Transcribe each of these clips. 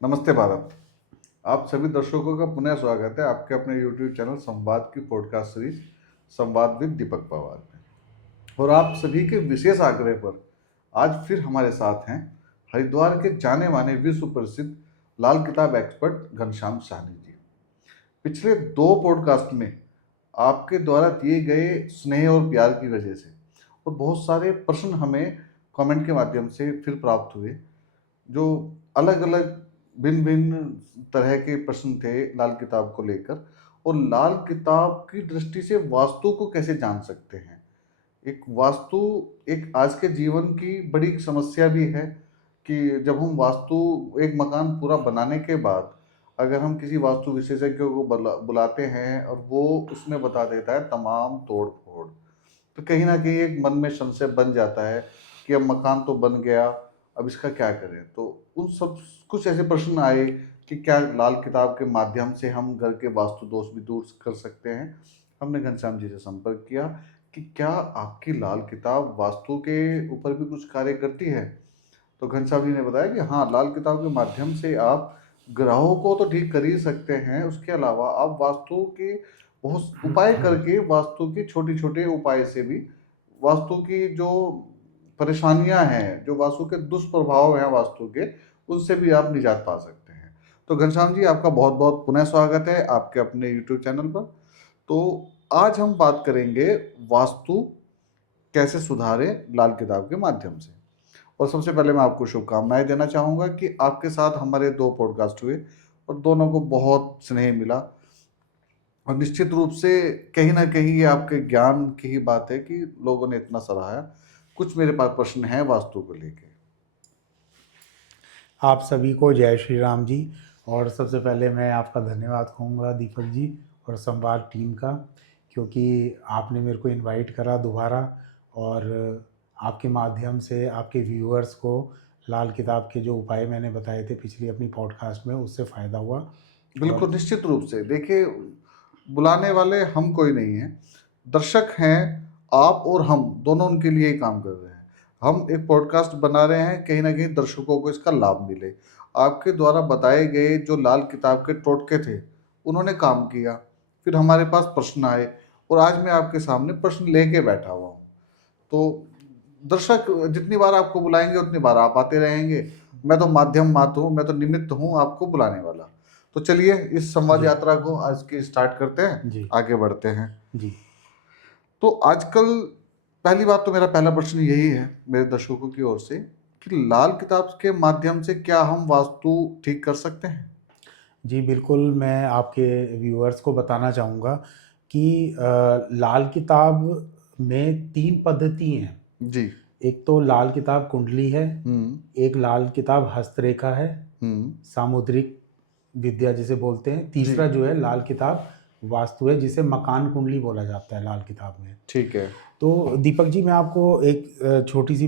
नमस्ते भारत। आप सभी दर्शकों का पुनः स्वागत है आपके अपने YouTube चैनल संवाद की पॉडकास्ट सीरीज संवाद विद दीपक पवार में। और आप सभी के विशेष आग्रह पर आज फिर हमारे साथ हैं हरिद्वार के जाने माने विश्व प्रसिद्ध लाल किताब एक्सपर्ट घनश्याम साहनी जी। पिछले 2 पॉडकास्ट में आपके द्वारा दिए गए स्नेह और प्यार की वजह से और बहुत सारे प्रश्न हमें कमेंट के माध्यम से फिर प्राप्त हुए, जो अलग अलग भिन्न भिन्न तरह के प्रश्न थे लाल किताब को लेकर। और लाल किताब की दृष्टि से वास्तु को कैसे जान सकते हैं। एक वास्तु एक आज के जीवन की बड़ी समस्या भी है कि जब हम वास्तु एक मकान पूरा बनाने के बाद अगर हम किसी वास्तु विशेषज्ञ को बुलाते हैं और वो उसमें बता देता है तमाम तोड़ फोड़, तो कहीं ना कहीं एक मन में संशय बन जाता है कि अब मकान तो बन गया, अब इसका क्या करें। तो उन सब कुछ ऐसे प्रश्न आए कि क्या लाल किताब के माध्यम से हम घर के वास्तु दोष भी दूर कर सकते हैं। हमने घनश्याम जी से संपर्क किया कि क्या आपकी लाल किताब वास्तु के ऊपर भी कुछ कार्य करती है। तो घनश्याम जी ने बताया कि हाँ, लाल किताब के माध्यम से आप ग्रहों को तो ठीक कर ही सकते हैं, उसके अलावा आप वास्तु के बहुत उपाय करके वास्तु के छोटे छोटे उपाय से भी वास्तु की जो परेशानियां हैं, जो वास्तु के दुष्प्रभाव हैं वास्तु के, उनसे भी आप निजात पा सकते हैं। तो घनश्याम जी, आपका बहुत बहुत पुनः स्वागत है आपके अपने YouTube चैनल पर। तो आज हम बात करेंगे वास्तु कैसे सुधारे लाल किताब के माध्यम से। और सबसे पहले मैं आपको शुभकामनाएं देना चाहूँगा कि आपके साथ हमारे 2 पॉडकास्ट हुए और दोनों को बहुत स्नेह मिला। और निश्चित रूप से कहीं ना कहीं ये आपके ज्ञान की ही बात है कि लोगों ने इतना सराहा। कुछ मेरे पास प्रश्न हैं वास्तु को लेके। आप सभी को जय श्री राम जी। और सबसे पहले मैं आपका धन्यवाद कहूँगा दीपक जी और संवाद टीम का, क्योंकि आपने मेरे को इनवाइट करा दोबारा और आपके माध्यम से आपके व्यूअर्स को लाल किताब के जो उपाय मैंने बताए थे पिछली अपनी पॉडकास्ट में, उससे फ़ायदा हुआ। बिल्कुल, और निश्चित रूप से देखिए, बुलाने वाले हम कोई नहीं हैं, दर्शक हैं आप और हम दोनों उनके लिए ही काम कर रहे हैं। हम एक पॉडकास्ट बना रहे हैं, कहीं ना कहीं दर्शकों को इसका लाभ मिले। आपके द्वारा बताए गए जो लाल किताब के टोटके थे उन्होंने काम किया, फिर हमारे पास प्रश्न आए और आज मैं आपके सामने प्रश्न लेके बैठा हुआ हूँ। तो दर्शक जितनी बार आपको बुलाएंगे उतनी बार आप आते रहेंगे। मैं तो माध्यम मात्र हूँ, मैं तो निमित्त हूँ आपको बुलाने वाला। तो चलिए इस संवाद जी यात्रा को आज की स्टार्ट करते हैं, जी आगे बढ़ते हैं। जी तो आजकल पहली बात तो मेरा पहला प्रश्न यही है मेरे दर्शकों की ओर से कि लाल किताब के माध्यम से क्या हम वास्तु ठीक कर सकते हैं। जी बिल्कुल, मैं आपके व्यूअर्स को बताना चाहूँगा कि लाल किताब में 3 पद्धति हैं। जी। एक तो लाल किताब कुंडली है, हम्म। एक लाल किताब हस्तरेखा है, हम्म। सामुद्रिक विद्या जिसे बोलते हैं। जी। तीसरा जो है लाल किताब वास्तु है, जिसे मकान कुंडली बोला जाता है लाल किताब में। ठीक है। तो दीपक जी, मैं आपको एक छोटी सी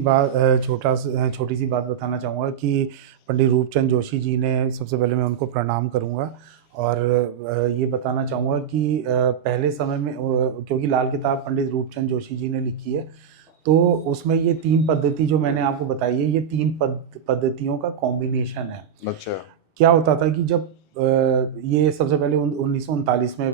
बात बताना चाहूँगा कि पंडित रूपचंद जोशी जी ने, सबसे पहले मैं उनको प्रणाम करूँगा और ये बताना चाहूँगा कि पहले समय में क्योंकि लाल किताब पंडित रूपचंद जोशी जी ने लिखी है, तो उसमें ये 3 पद्धति जो मैंने आपको बताई है, ये 3 पद्धतियों का कॉम्बिनेशन है। अच्छा। क्या होता था कि जब ये सबसे पहले 1939 में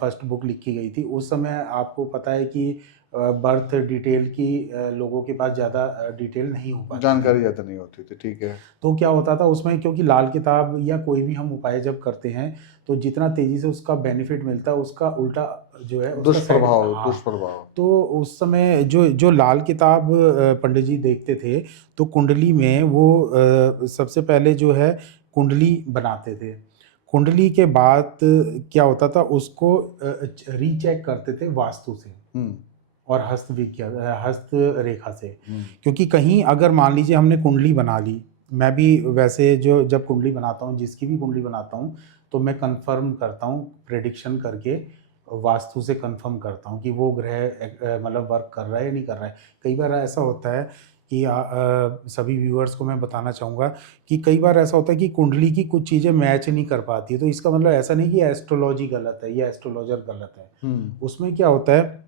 फर्स्ट बुक लिखी गई थी। उस समय आपको पता है कि बर्थ डिटेल की लोगों के पास ज़्यादा डिटेल नहीं हो पाती थी। जानकारी ज़्यादा नहीं होती थी, ठीक है। तो क्या होता था उसमें, क्योंकि लाल किताब या कोई भी हम उपाय जब करते हैं, तो जितना तेज़ी से उसका बेनिफिट मिलता है, उसका उल्टा जो है उसका साइड। दुष्प्रभाव हाँ। दुष्प्रभाव। तो उस समय जो जो लाल किताब पंडित जी देखते थे, तो कुंडली में वो सबसे पहले जो है कुंडली बनाते थे। कुंडली के बाद क्या होता था, उसको रीचेक करते थे वास्तु से हम्म। और हस्त रेखा से। क्योंकि कहीं अगर मान लीजिए हमने कुंडली बना ली, मैं भी वैसे जो जब कुंडली बनाता हूँ, जिसकी भी कुंडली बनाता हूँ, तो मैं कंफर्म करता हूँ प्रेडिक्शन करके, वास्तु से कंफर्म करता हूँ कि वो ग्रह मतलब वर्क कर रहा है या नहीं कर रहा है। कई बार ऐसा होता है कि सभी व्यूअर्स को मैं बताना चाहूँगा कि कई बार ऐसा होता है कि कुंडली की कुछ चीज़ें मैच नहीं कर पाती है। तो इसका मतलब ऐसा नहीं कि एस्ट्रोलॉजी गलत है या एस्ट्रोलॉजर गलत है। उसमें क्या होता है,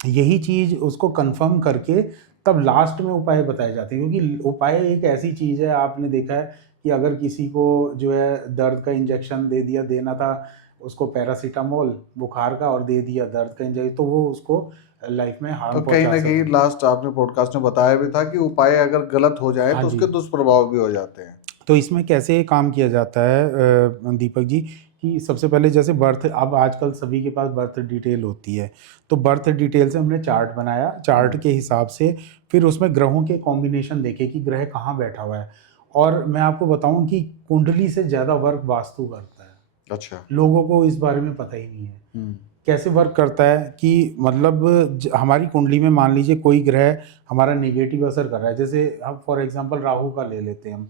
यही चीज़ उसको कंफर्म करके तब लास्ट में उपाय बताए जाते हैं। क्योंकि उपाय एक ऐसी चीज़ है, आपने देखा है कि अगर किसी को जो है दर्द का इंजेक्शन दे दिया, देना था उसको पैरासीटामोल बुखार का और दे दिया दर्द का इंजेक्शन, तो वो उसको लाइफ में हार्म और कहीं पहुंचा ना कहीं सकता है। लास्ट आपने पॉडकास्ट में बताया भी था कि उपाय अगर गलत हो जाए हाँ तो जी। उसके दुष्प्रभाव भी हो जाते हैं। तो इसमें कैसे काम किया जाता है दीपक जी, कि सबसे पहले जैसे बर्थ, अब आजकल सभी के पास बर्थ डिटेल होती है, तो बर्थ डिटेल से हमने चार्ट बनाया, चार्ट के हिसाब से फिर उसमें ग्रहों के कॉम्बिनेशन देखे कि ग्रह कहाँ बैठा हुआ है। और मैं आपको बताऊं कि कुंडली से ज़्यादा वर्क वास्तु करता है। अच्छा। लोगों को इस बारे में पता ही नहीं है। हम्म। कैसे वर्क करता है कि मतलब हमारी कुंडली में मान लीजिए कोई ग्रह हमारा नेगेटिव असर कर रहा है, जैसे हम फॉर एग्जांपल राहु का ले लेते हैं हम,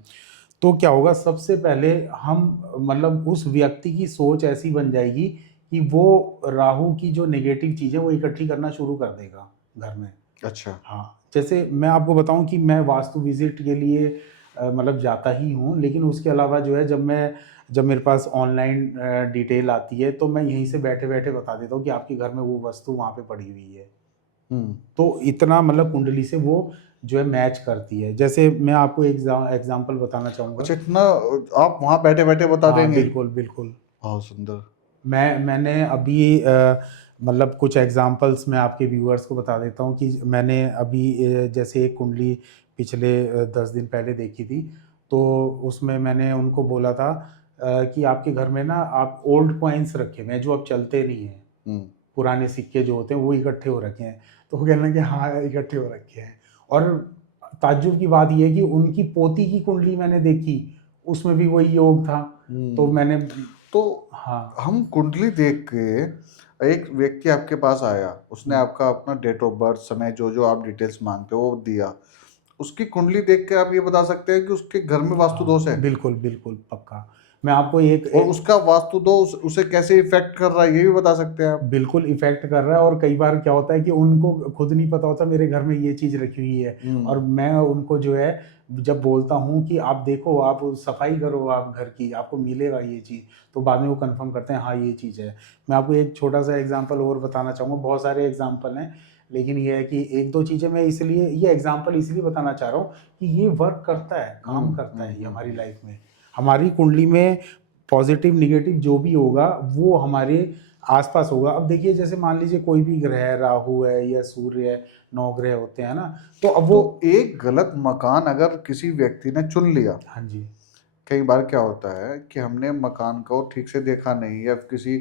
तो क्या होगा, सबसे पहले हम मतलब उस व्यक्ति की सोच ऐसी बन जाएगी कि वो राहु की जो नेगेटिव चीज़ें वो इकट्ठी करना शुरू कर देगा घर में। अच्छा। हाँ, जैसे मैं आपको बताऊं कि मैं वास्तु विजिट के लिए मतलब जाता ही हूँ, लेकिन उसके अलावा जो है जब मेरे पास ऑनलाइन डिटेल आती है तो मैं यहीं से बैठे बैठे बता देता हूँ कि आपके घर में वो वस्तु वहाँ पे पड़ी हुई है। हम्म। तो इतना मतलब कुंडली से वो जो है मैच करती है। जैसे मैं आपको एक एग्जांपल बताना चाहूँगा। अच्छा, इतना आप वहां बैठे बैठे बता हाँ देंगे? बिल्कुल बिल्कुल। बहुत सुंदर। मैंने अभी मतलब कुछ एग्जांपल्स मैं आपके व्यूअर्स को बता देता हूँ कि मैंने अभी जैसे एक कुंडली पिछले 10 दिन पहले देखी थी, तो उसमें मैंने उनको बोला था कि आपके घर में ना आप ओल्ड कॉइन्स रखे हुए हैं जो अब चलते नहीं हैं, हम्म। पुराने सिक्के जो होते हैं वो इकट्ठे हो रखे हैं। तो वो कहने लगे हाँ इकट्ठे हो रखे हैं। और ताज्जुब की बात ये है कि उनकी पोती की कुंडली मैंने देखी, उसमें भी वही योग था। तो मैंने तो हाँ। हम कुंडली देख के, एक व्यक्ति आपके पास आया, उसने आपका अपना डेट ऑफ बर्थ, समय, जो जो आप डिटेल्स मांगते हो वो दिया, उसकी कुंडली देख के आप ये बता सकते हैं कि उसके घर में वास्तु हाँ, दोष है? बिल्कुल बिल्कुल पक्का। मैं आपको एक और उसका वास्तु दोष उसे कैसे इफेक्ट कर रहा है ये भी बता सकते हैं आप? बिल्कुल इफेक्ट कर रहा है। और कई बार क्या होता है कि उनको खुद नहीं पता होता मेरे घर में ये चीज़ रखी हुई है, और मैं उनको जो है जब बोलता हूँ कि आप देखो, आप सफाई करो आप घर की, आपको मिलेगा ये चीज़, तो बाद में वो कंफर्म करते हैं हाँ ये चीज़ है। मैं आपको एक छोटा सा एग्जांपल और बताना चाहूँगा, बहुत सारे एग्जांपल हैं, लेकिन ये है कि एक दो चीज़ें मैं इसलिए ये एग्जांपल इसलिए बताना चाह रहा हूँ कि ये वर्क करता है, काम करता है ये हमारी लाइफ में। हमारी कुंडली में पॉजिटिव निगेटिव जो भी होगा वो हमारे आसपास होगा। अब देखिए जैसे मान लीजिए कोई भी ग्रह है, राहु है या सूर्य है, 9 ग्रह होते हैं ना, तो अब वो तो एक गलत मकान अगर किसी व्यक्ति ने चुन लिया, हाँ जी कई बार क्या होता है कि हमने मकान को ठीक से देखा नहीं, या किसी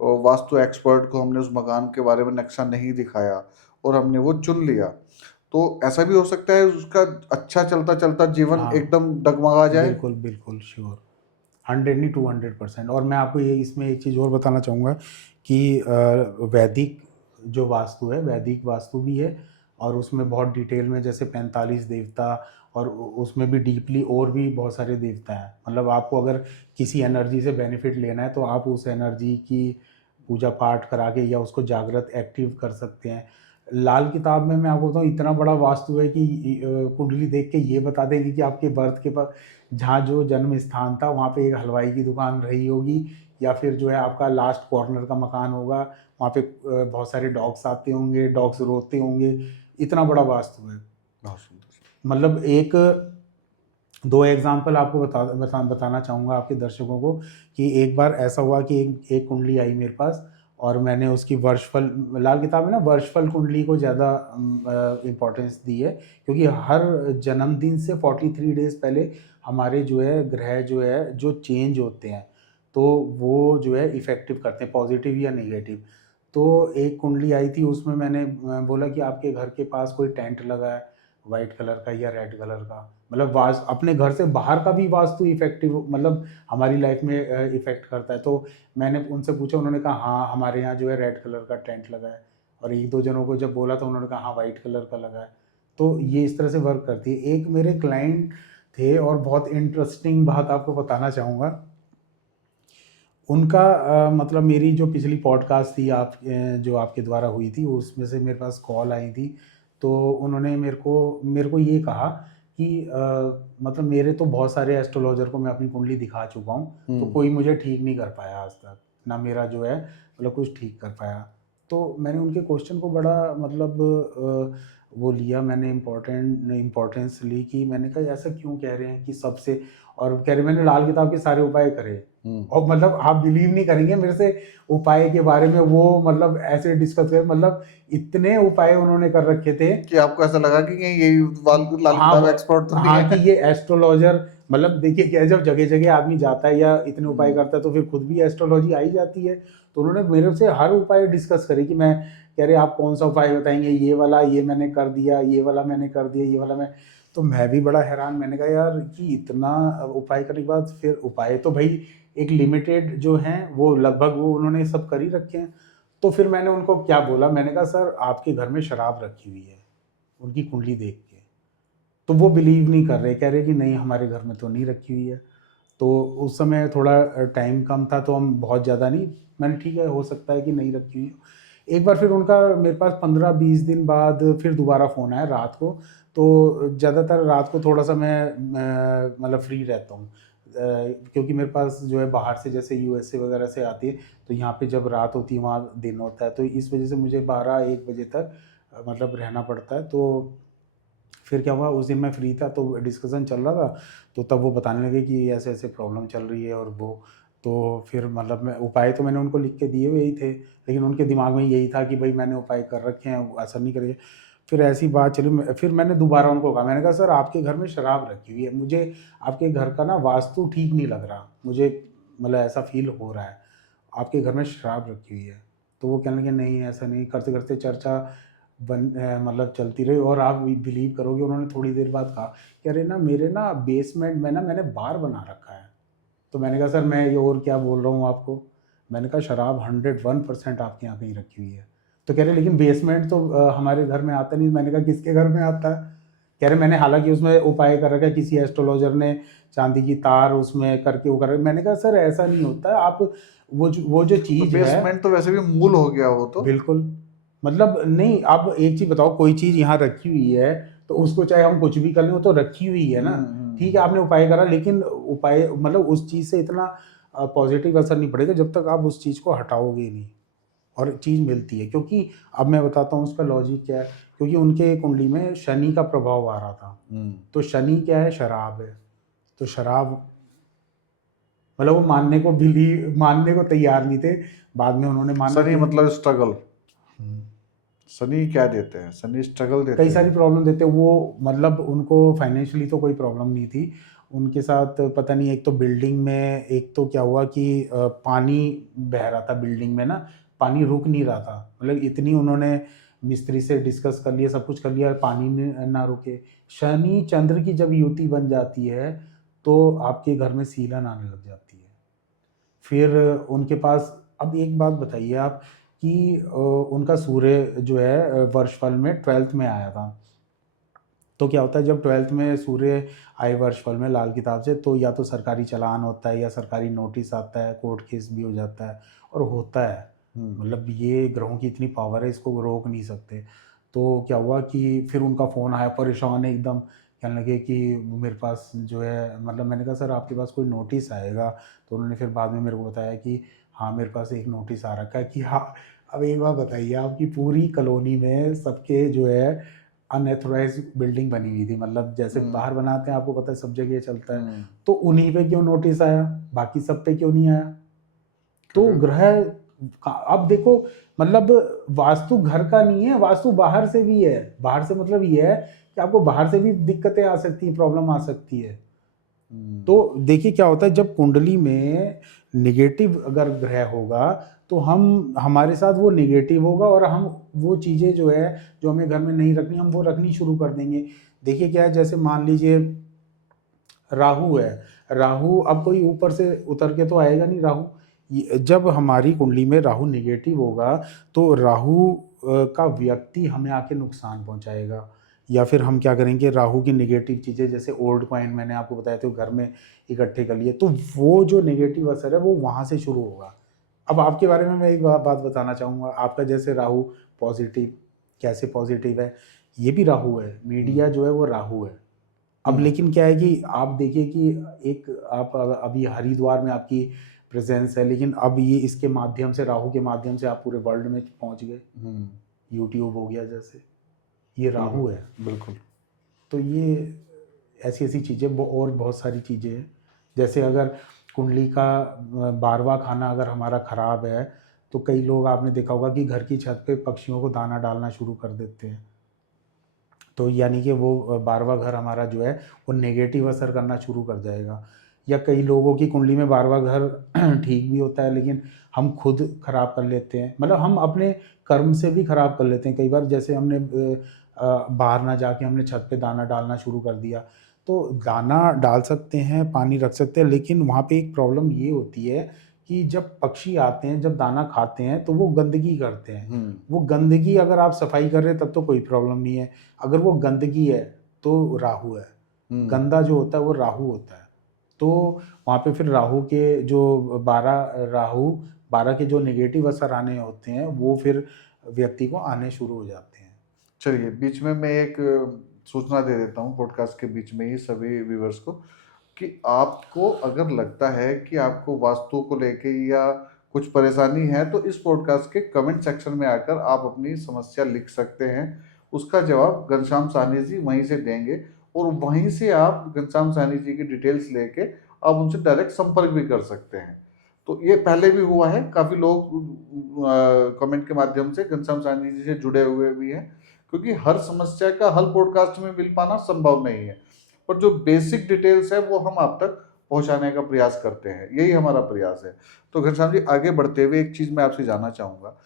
वास्तु एक्सपर्ट को हमने उस मकान के बारे में नक्शा नहीं दिखाया और हमने वो चुन लिया, तो ऐसा भी हो सकता है उसका अच्छा चलता चलता जीवन हाँ एकदम डगमगा जाए। बिल्कुल बिल्कुल श्योर, 100 नहीं 200%। और मैं आपको ये इसमें एक चीज़ और बताना चाहूँगा कि वैदिक जो वास्तु है, वैदिक वास्तु भी है, और उसमें बहुत डिटेल में जैसे 45 देवता, और उसमें भी डीपली और भी बहुत सारे देवता हैं। मतलब आपको अगर किसी एनर्जी से बेनिफिट लेना है तो आप उस एनर्जी की पूजा पाठ करा के या उसको जागृत एक्टिव कर सकते हैं। लाल किताब में मैं आपको बताऊँ इतना बड़ा वास्तु है कि कुंडली देख के ये बता देंगे कि आपके बर्थ के पास जहाँ जो जन्म स्थान था वहाँ पे एक हलवाई की दुकान रही होगी, या फिर जो है आपका लास्ट कॉर्नर का मकान होगा, वहाँ पे बहुत सारे डॉग्स आते होंगे, डॉग्स रोते होंगे। इतना बड़ा वास्तु है। बहुत सुंदर। मतलब एक दो एग्जांपल आपको बताना चाहूँगा आपके दर्शकों को, कि एक बार ऐसा हुआ कि एक कुंडली आई मेरे पास, और मैंने उसकी वर्षफल, लाल किताब में ना वर्षफल कुंडली को ज़्यादा इम्पोर्टेंस दी है, क्योंकि हर जन्मदिन से 43 डेज पहले हमारे जो है ग्रह जो है जो चेंज होते हैं, तो वो जो है इफ़ेक्टिव करते हैं, पॉजिटिव या नेगेटिव। तो एक कुंडली आई थी, उसमें मैंने बोला कि आपके घर के पास कोई टेंट लगा है वाइट कलर का या रेड कलर का, मतलब वास अपने घर से बाहर का भी वास्तु इफेक्टिव मतलब हमारी लाइफ में इफेक्ट करता है। तो मैंने उनसे पूछा, उन्होंने कहा हाँ हमारे यहाँ जो है रेड कलर का टेंट लगा है, और एक दो जनों को जब बोला तो उन्होंने कहा हाँ वाइट कलर का लगा है। तो ये इस तरह से वर्क करती है। एक मेरे क्लाइंट थे, और बहुत इंटरेस्टिंग बात आपको बताना चाहूँगा, उनका मतलब मेरी जो पिछली पॉडकास्ट थी जो आपके द्वारा हुई थी, उसमें से मेरे पास कॉल आई थी। तो उन्होंने मेरे को ये कहा कि मतलब मेरे तो बहुत सारे एस्ट्रोलॉजर को मैं अपनी कुंडली दिखा चुका हूँ, तो कोई मुझे ठीक नहीं कर पाया आज तक, ना मेरा जो है मतलब कुछ ठीक कर पाया। तो मैंने उनके क्वेश्चन को बड़ा मतलब वो लिया, मैंने इम्पोर्टेंस ली कि मैंने कहा ऐसा क्यों कह रहे हैं कि सबसे, और कह रहे मैंने लाल किताब के सारे उपाय करे, और मतलब आप बिलीव नहीं करेंगे मेरे से उपाय के बारे में वो मतलब ऐसे डिस्कस कर, मतलब इतने उपाय उन्होंने कर रखे थे कि आपको ऐसा लगा कि ये लाल हाँ किताब एक्सपर्ट तो नहीं हाँ है। कि ये एस्ट्रोलॉजर, मतलब देखिए क्या है, जब जगह जगह आदमी जाता है या इतने उपाय करता है तो फिर खुद भी एस्ट्रोलॉजी आ ही जाती है। तो उन्होंने मेरे से हर उपाय डिस्कस करे कि मैं कह रहे आप कौन सा उपाय बताएंगे, ये वाला ये मैंने कर दिया, ये वाला मैंने कर दिया, ये वाला मैं, तो मैं भी बड़ा हैरान, मैंने कहा यार कि इतना उपाय करने के बाद फिर उपाय तो भाई एक लिमिटेड जो हैं वो लगभग वो उन्होंने सब कर ही रखे हैं। तो फिर मैंने उनको क्या बोला, मैंने कहा सर आपके घर में शराब रखी हुई है, उनकी कुंडली देख के। तो वो बिलीव नहीं कर रहे, कह रहे कि नहीं हमारे घर में तो नहीं रखी हुई है। तो उस समय थोड़ा टाइम कम था तो हम बहुत ज़्यादा नहीं, मैंने ठीक है हो सकता है कि नहीं रखी हुई हो। एक बार फिर उनका मेरे पास 15-20 दिन बाद फिर दोबारा फ़ोन आया रात को। तो ज़्यादातर रात को थोड़ा सा मैं मतलब फ्री रहता हूँ, क्योंकि मेरे पास जो है बाहर से जैसे यूएसए वगैरह से आती है, तो यहाँ पे जब रात होती है वहाँ दिन होता है, तो इस वजह से मुझे 12-1 बजे तक मतलब रहना पड़ता है। तो फिर क्या हुआ, उस दिन मैं फ्री था तो डिस्कशन चल रहा था, तो तब वो बताने लगे कि ऐसे ऐसे प्रॉब्लम चल रही है और वो, तो फिर मतलब मैं उपाय तो मैंने उनको लिख के दिए हुए ही थे, लेकिन उनके दिमाग में यही था कि भाई मैंने उपाय कर रखे हैं, वो असर नहीं करेंगे। फिर ऐसी बात चली, फिर मैंने दोबारा उनको कहा, मैंने कहा सर आपके घर में शराब रखी हुई है, मुझे आपके घर का ना वास्तु ठीक नहीं लग रहा, मुझे मतलब ऐसा फील हो रहा है, आपके घर में शराब रखी हुई है। तो वो कहने लगे नहीं ऐसा नहीं, करते करते चर्चा मतलब चलती रही, और आप बिलीव करोगे उन्होंने थोड़ी देर बाद कहा कि अरे ना मेरे ना बेसमेंट में ना मैंने बार बना रखा है। तो मैंने कहा सर मैं ये और क्या बोल रहा हूँ आपको, मैंने कहा शराब 101% आपके यहाँ कहीं रखी हुई है। तो कह रहे लेकिन बेसमेंट तो हमारे घर में आता नहीं। मैंने कहा किसके घर में आता है? कह रहे मैंने हालांकि उसमें उपाय कर रखा है, किसी एस्ट्रोलॉजर ने चांदी की तार उसमें करके वो कर रहे। मैंने कहा सर ऐसा नहीं होता है, आप वो जो तो चीज़ है, बेसमेंट तो वैसे भी मूल हो गया वो तो। बिल्कुल, मतलब नहीं, आप एक चीज़ बताओ, कोई चीज़ यहाँ रखी हुई है तो उसको चाहे हम कुछ भी कर लें वो तो रखी हुई है ना। ठीक है आपने उपाय करा, लेकिन उपाय मतलब उस चीज़ से इतना पॉजिटिव असर नहीं पड़ेगा जब तक आप उस चीज़ को हटाओगे नहीं और चीज़ मिलती है। क्योंकि अब मैं बताता हूँ उसका लॉजिक क्या है, क्योंकि उनके कुंडली में शनि का प्रभाव आ रहा था। तो शनि क्या है, शराब है। तो शराब मतलब वो मानने को तैयार नहीं थे, बाद में उन्होंने मान शनि लिया। मतलब स्ट्रगल, शनि क्या देते हैं, शनि स्ट्रगल देते कई हैं। सारी प्रॉब्लम देते वो, मतलब उनको फाइनेंशियली तो कोई प्रॉब्लम नहीं थी। उनके साथ पता नहीं, एक तो बिल्डिंग में एक तो क्या हुआ कि पानी बह रहा था बिल्डिंग में ना, पानी रुक नहीं रहा था, मतलब इतनी उन्होंने मिस्त्री से डिस्कस कर लिया, सब कुछ कर लिया, पानी ना रुके। शनि चंद्र की जब युति बन जाती है तो आपके घर में सीलन आने लग जाती है। फिर उनके पास, अब एक बात बताइए आप कि उनका सूर्य जो है वर्षफल में 12th में आया था। तो क्या होता है जब 12th में सूर्य आए वर्षफल में लाल किताब से, तो या तो सरकारी चालान होता है या सरकारी नोटिस आता है, कोर्ट केस भी हो जाता है, और होता है। मतलब ये ग्रहों की इतनी पावर है, इसको रोक नहीं सकते। तो क्या हुआ कि फिर उनका फ़ोन आया, परेशान है एकदम, कहने लगे कि मेरे पास जो है, मतलब मैंने कहा सर आपके पास कोई नोटिस आएगा? तो उन्होंने फिर बाद में मेरे को बताया कि हाँ मेरे पास एक नोटिस आ रखा है कि हाँ। अब एक बात बताइए, आपकी पूरी कॉलोनी में सबके जो है अनएथोराइज बिल्डिंग बनी हुई थी, मतलब जैसे बाहर बनाते हैं आपको पता है सब जगह चलता है। तो उन्हीं पे क्यों नोटिस आया, बाकी सब पे क्यों नहीं आया? तो ग्रह अब देखो, मतलब वास्तु घर का नहीं है, वास्तु बाहर से भी है। बाहर से मतलब ये है कि आपको बाहर से भी दिक्कतें आ सकती हैं, प्रॉब्लम आ सकती है। तो देखिए क्या होता है जब कुंडली में निगेटिव अगर ग्रह होगा तो हम हमारे साथ वो निगेटिव होगा, और हम वो चीज़ें जो है जो हमें घर में नहीं रखनी हम वो रखनी शुरू कर देंगे। देखिए क्या है, जैसे मान लीजिए राहु है, राहु अब कोई ऊपर से उतर के तो आएगा नहीं राहु। जब हमारी कुंडली में राहु निगेटिव होगा तो राहु का व्यक्ति हमें आके नुकसान पहुंचाएगा। या फिर हम क्या करेंगे, राहु की निगेटिव चीज़ें जैसे ओल्ड कॉइन मैंने आपको बताया था घर में इकट्ठे कर लिए, तो वो जो नेगेटिव असर है वो वहाँ से शुरू होगा। अब आपके बारे में मैं एक बात बताना चाहूँगा, आपका जैसे राहु पॉजिटिव, कैसे पॉजिटिव है, ये भी राहु है, मीडिया जो है वो राहु है। अब लेकिन क्या है कि आप देखिए कि एक आप अभी हरिद्वार में आपकी प्रेजेंस है, लेकिन अब ये इसके माध्यम से, राहु के माध्यम से आप पूरे वर्ल्ड में पहुंच गए। यूट्यूब हो गया जैसे, ये राहु है। बिल्कुल। तो ये ऐसी ऐसी चीज़ें और बहुत सारी चीज़ें हैं। जैसे अगर कुंडली का 12वां खाना अगर हमारा ख़राब है, तो कई लोग आपने देखा होगा कि घर की छत पे पक्षियों को दाना डालना शुरू कर देते हैं। तो यानी कि वो 12वां घर हमारा जो है वो नेगेटिव असर करना शुरू कर जाएगा। या कई लोगों की कुंडली में 12वां घर ठीक भी होता है, लेकिन हम खुद ख़राब कर लेते हैं, मतलब हम अपने कर्म से भी ख़राब कर लेते हैं कई बार। जैसे हमने बाहर ना जाके हमने छत पे दाना डालना शुरू कर दिया, तो दाना डाल सकते हैं, पानी रख सकते हैं, लेकिन वहाँ पे एक प्रॉब्लम ये होती है कि जब पक्षी आते हैं, जब दाना खाते हैं, तो वो गंदगी करते हैं। वो गंदगी अगर आप सफाई कर रहे हैं तब तो कोई प्रॉब्लम नहीं है, अगर वो गंदगी है तो राहु है। गंदा जो होता है वो राहु होता है। तो वहाँ पे फिर राहु के जो 12 के जो नेगेटिव असर आने होते हैं वो फिर व्यक्ति को आने शुरू हो जाते हैं। चलिए, बीच में मैं एक सूचना दे देता हूँ पॉडकास्ट के बीच में ही सभी व्यूवर्स को, कि आपको अगर लगता है कि आपको वास्तु को लेके या कुछ परेशानी है, तो इस पॉडकास्ट के कमेंट सेक्शन में आकर आप अपनी समस्या लिख सकते हैं। उसका जवाब घनश्याम साहनी जी वहीं से देंगे, और वहीं से आप घनश्याम साहनी जी की डिटेल्स लेके आप उनसे डायरेक्ट संपर्क भी कर सकते हैं। तो ये पहले भी हुआ है, काफ़ी लोग कमेंट के माध्यम से घनश्याम साहनी जी से जुड़े हुए भी हैं, क्योंकि हर समस्या का हल पॉडकास्ट में मिल पाना संभव नहीं है, पर जो बेसिक डिटेल्स है वो हम आप तक पहुंचाने का प्रयास करते हैं, यही हमारा प्रयास है। तो घनश्याम जी, आगे बढ़ते हुए एक चीज़ मैं आपसे जानना चाहूँगा,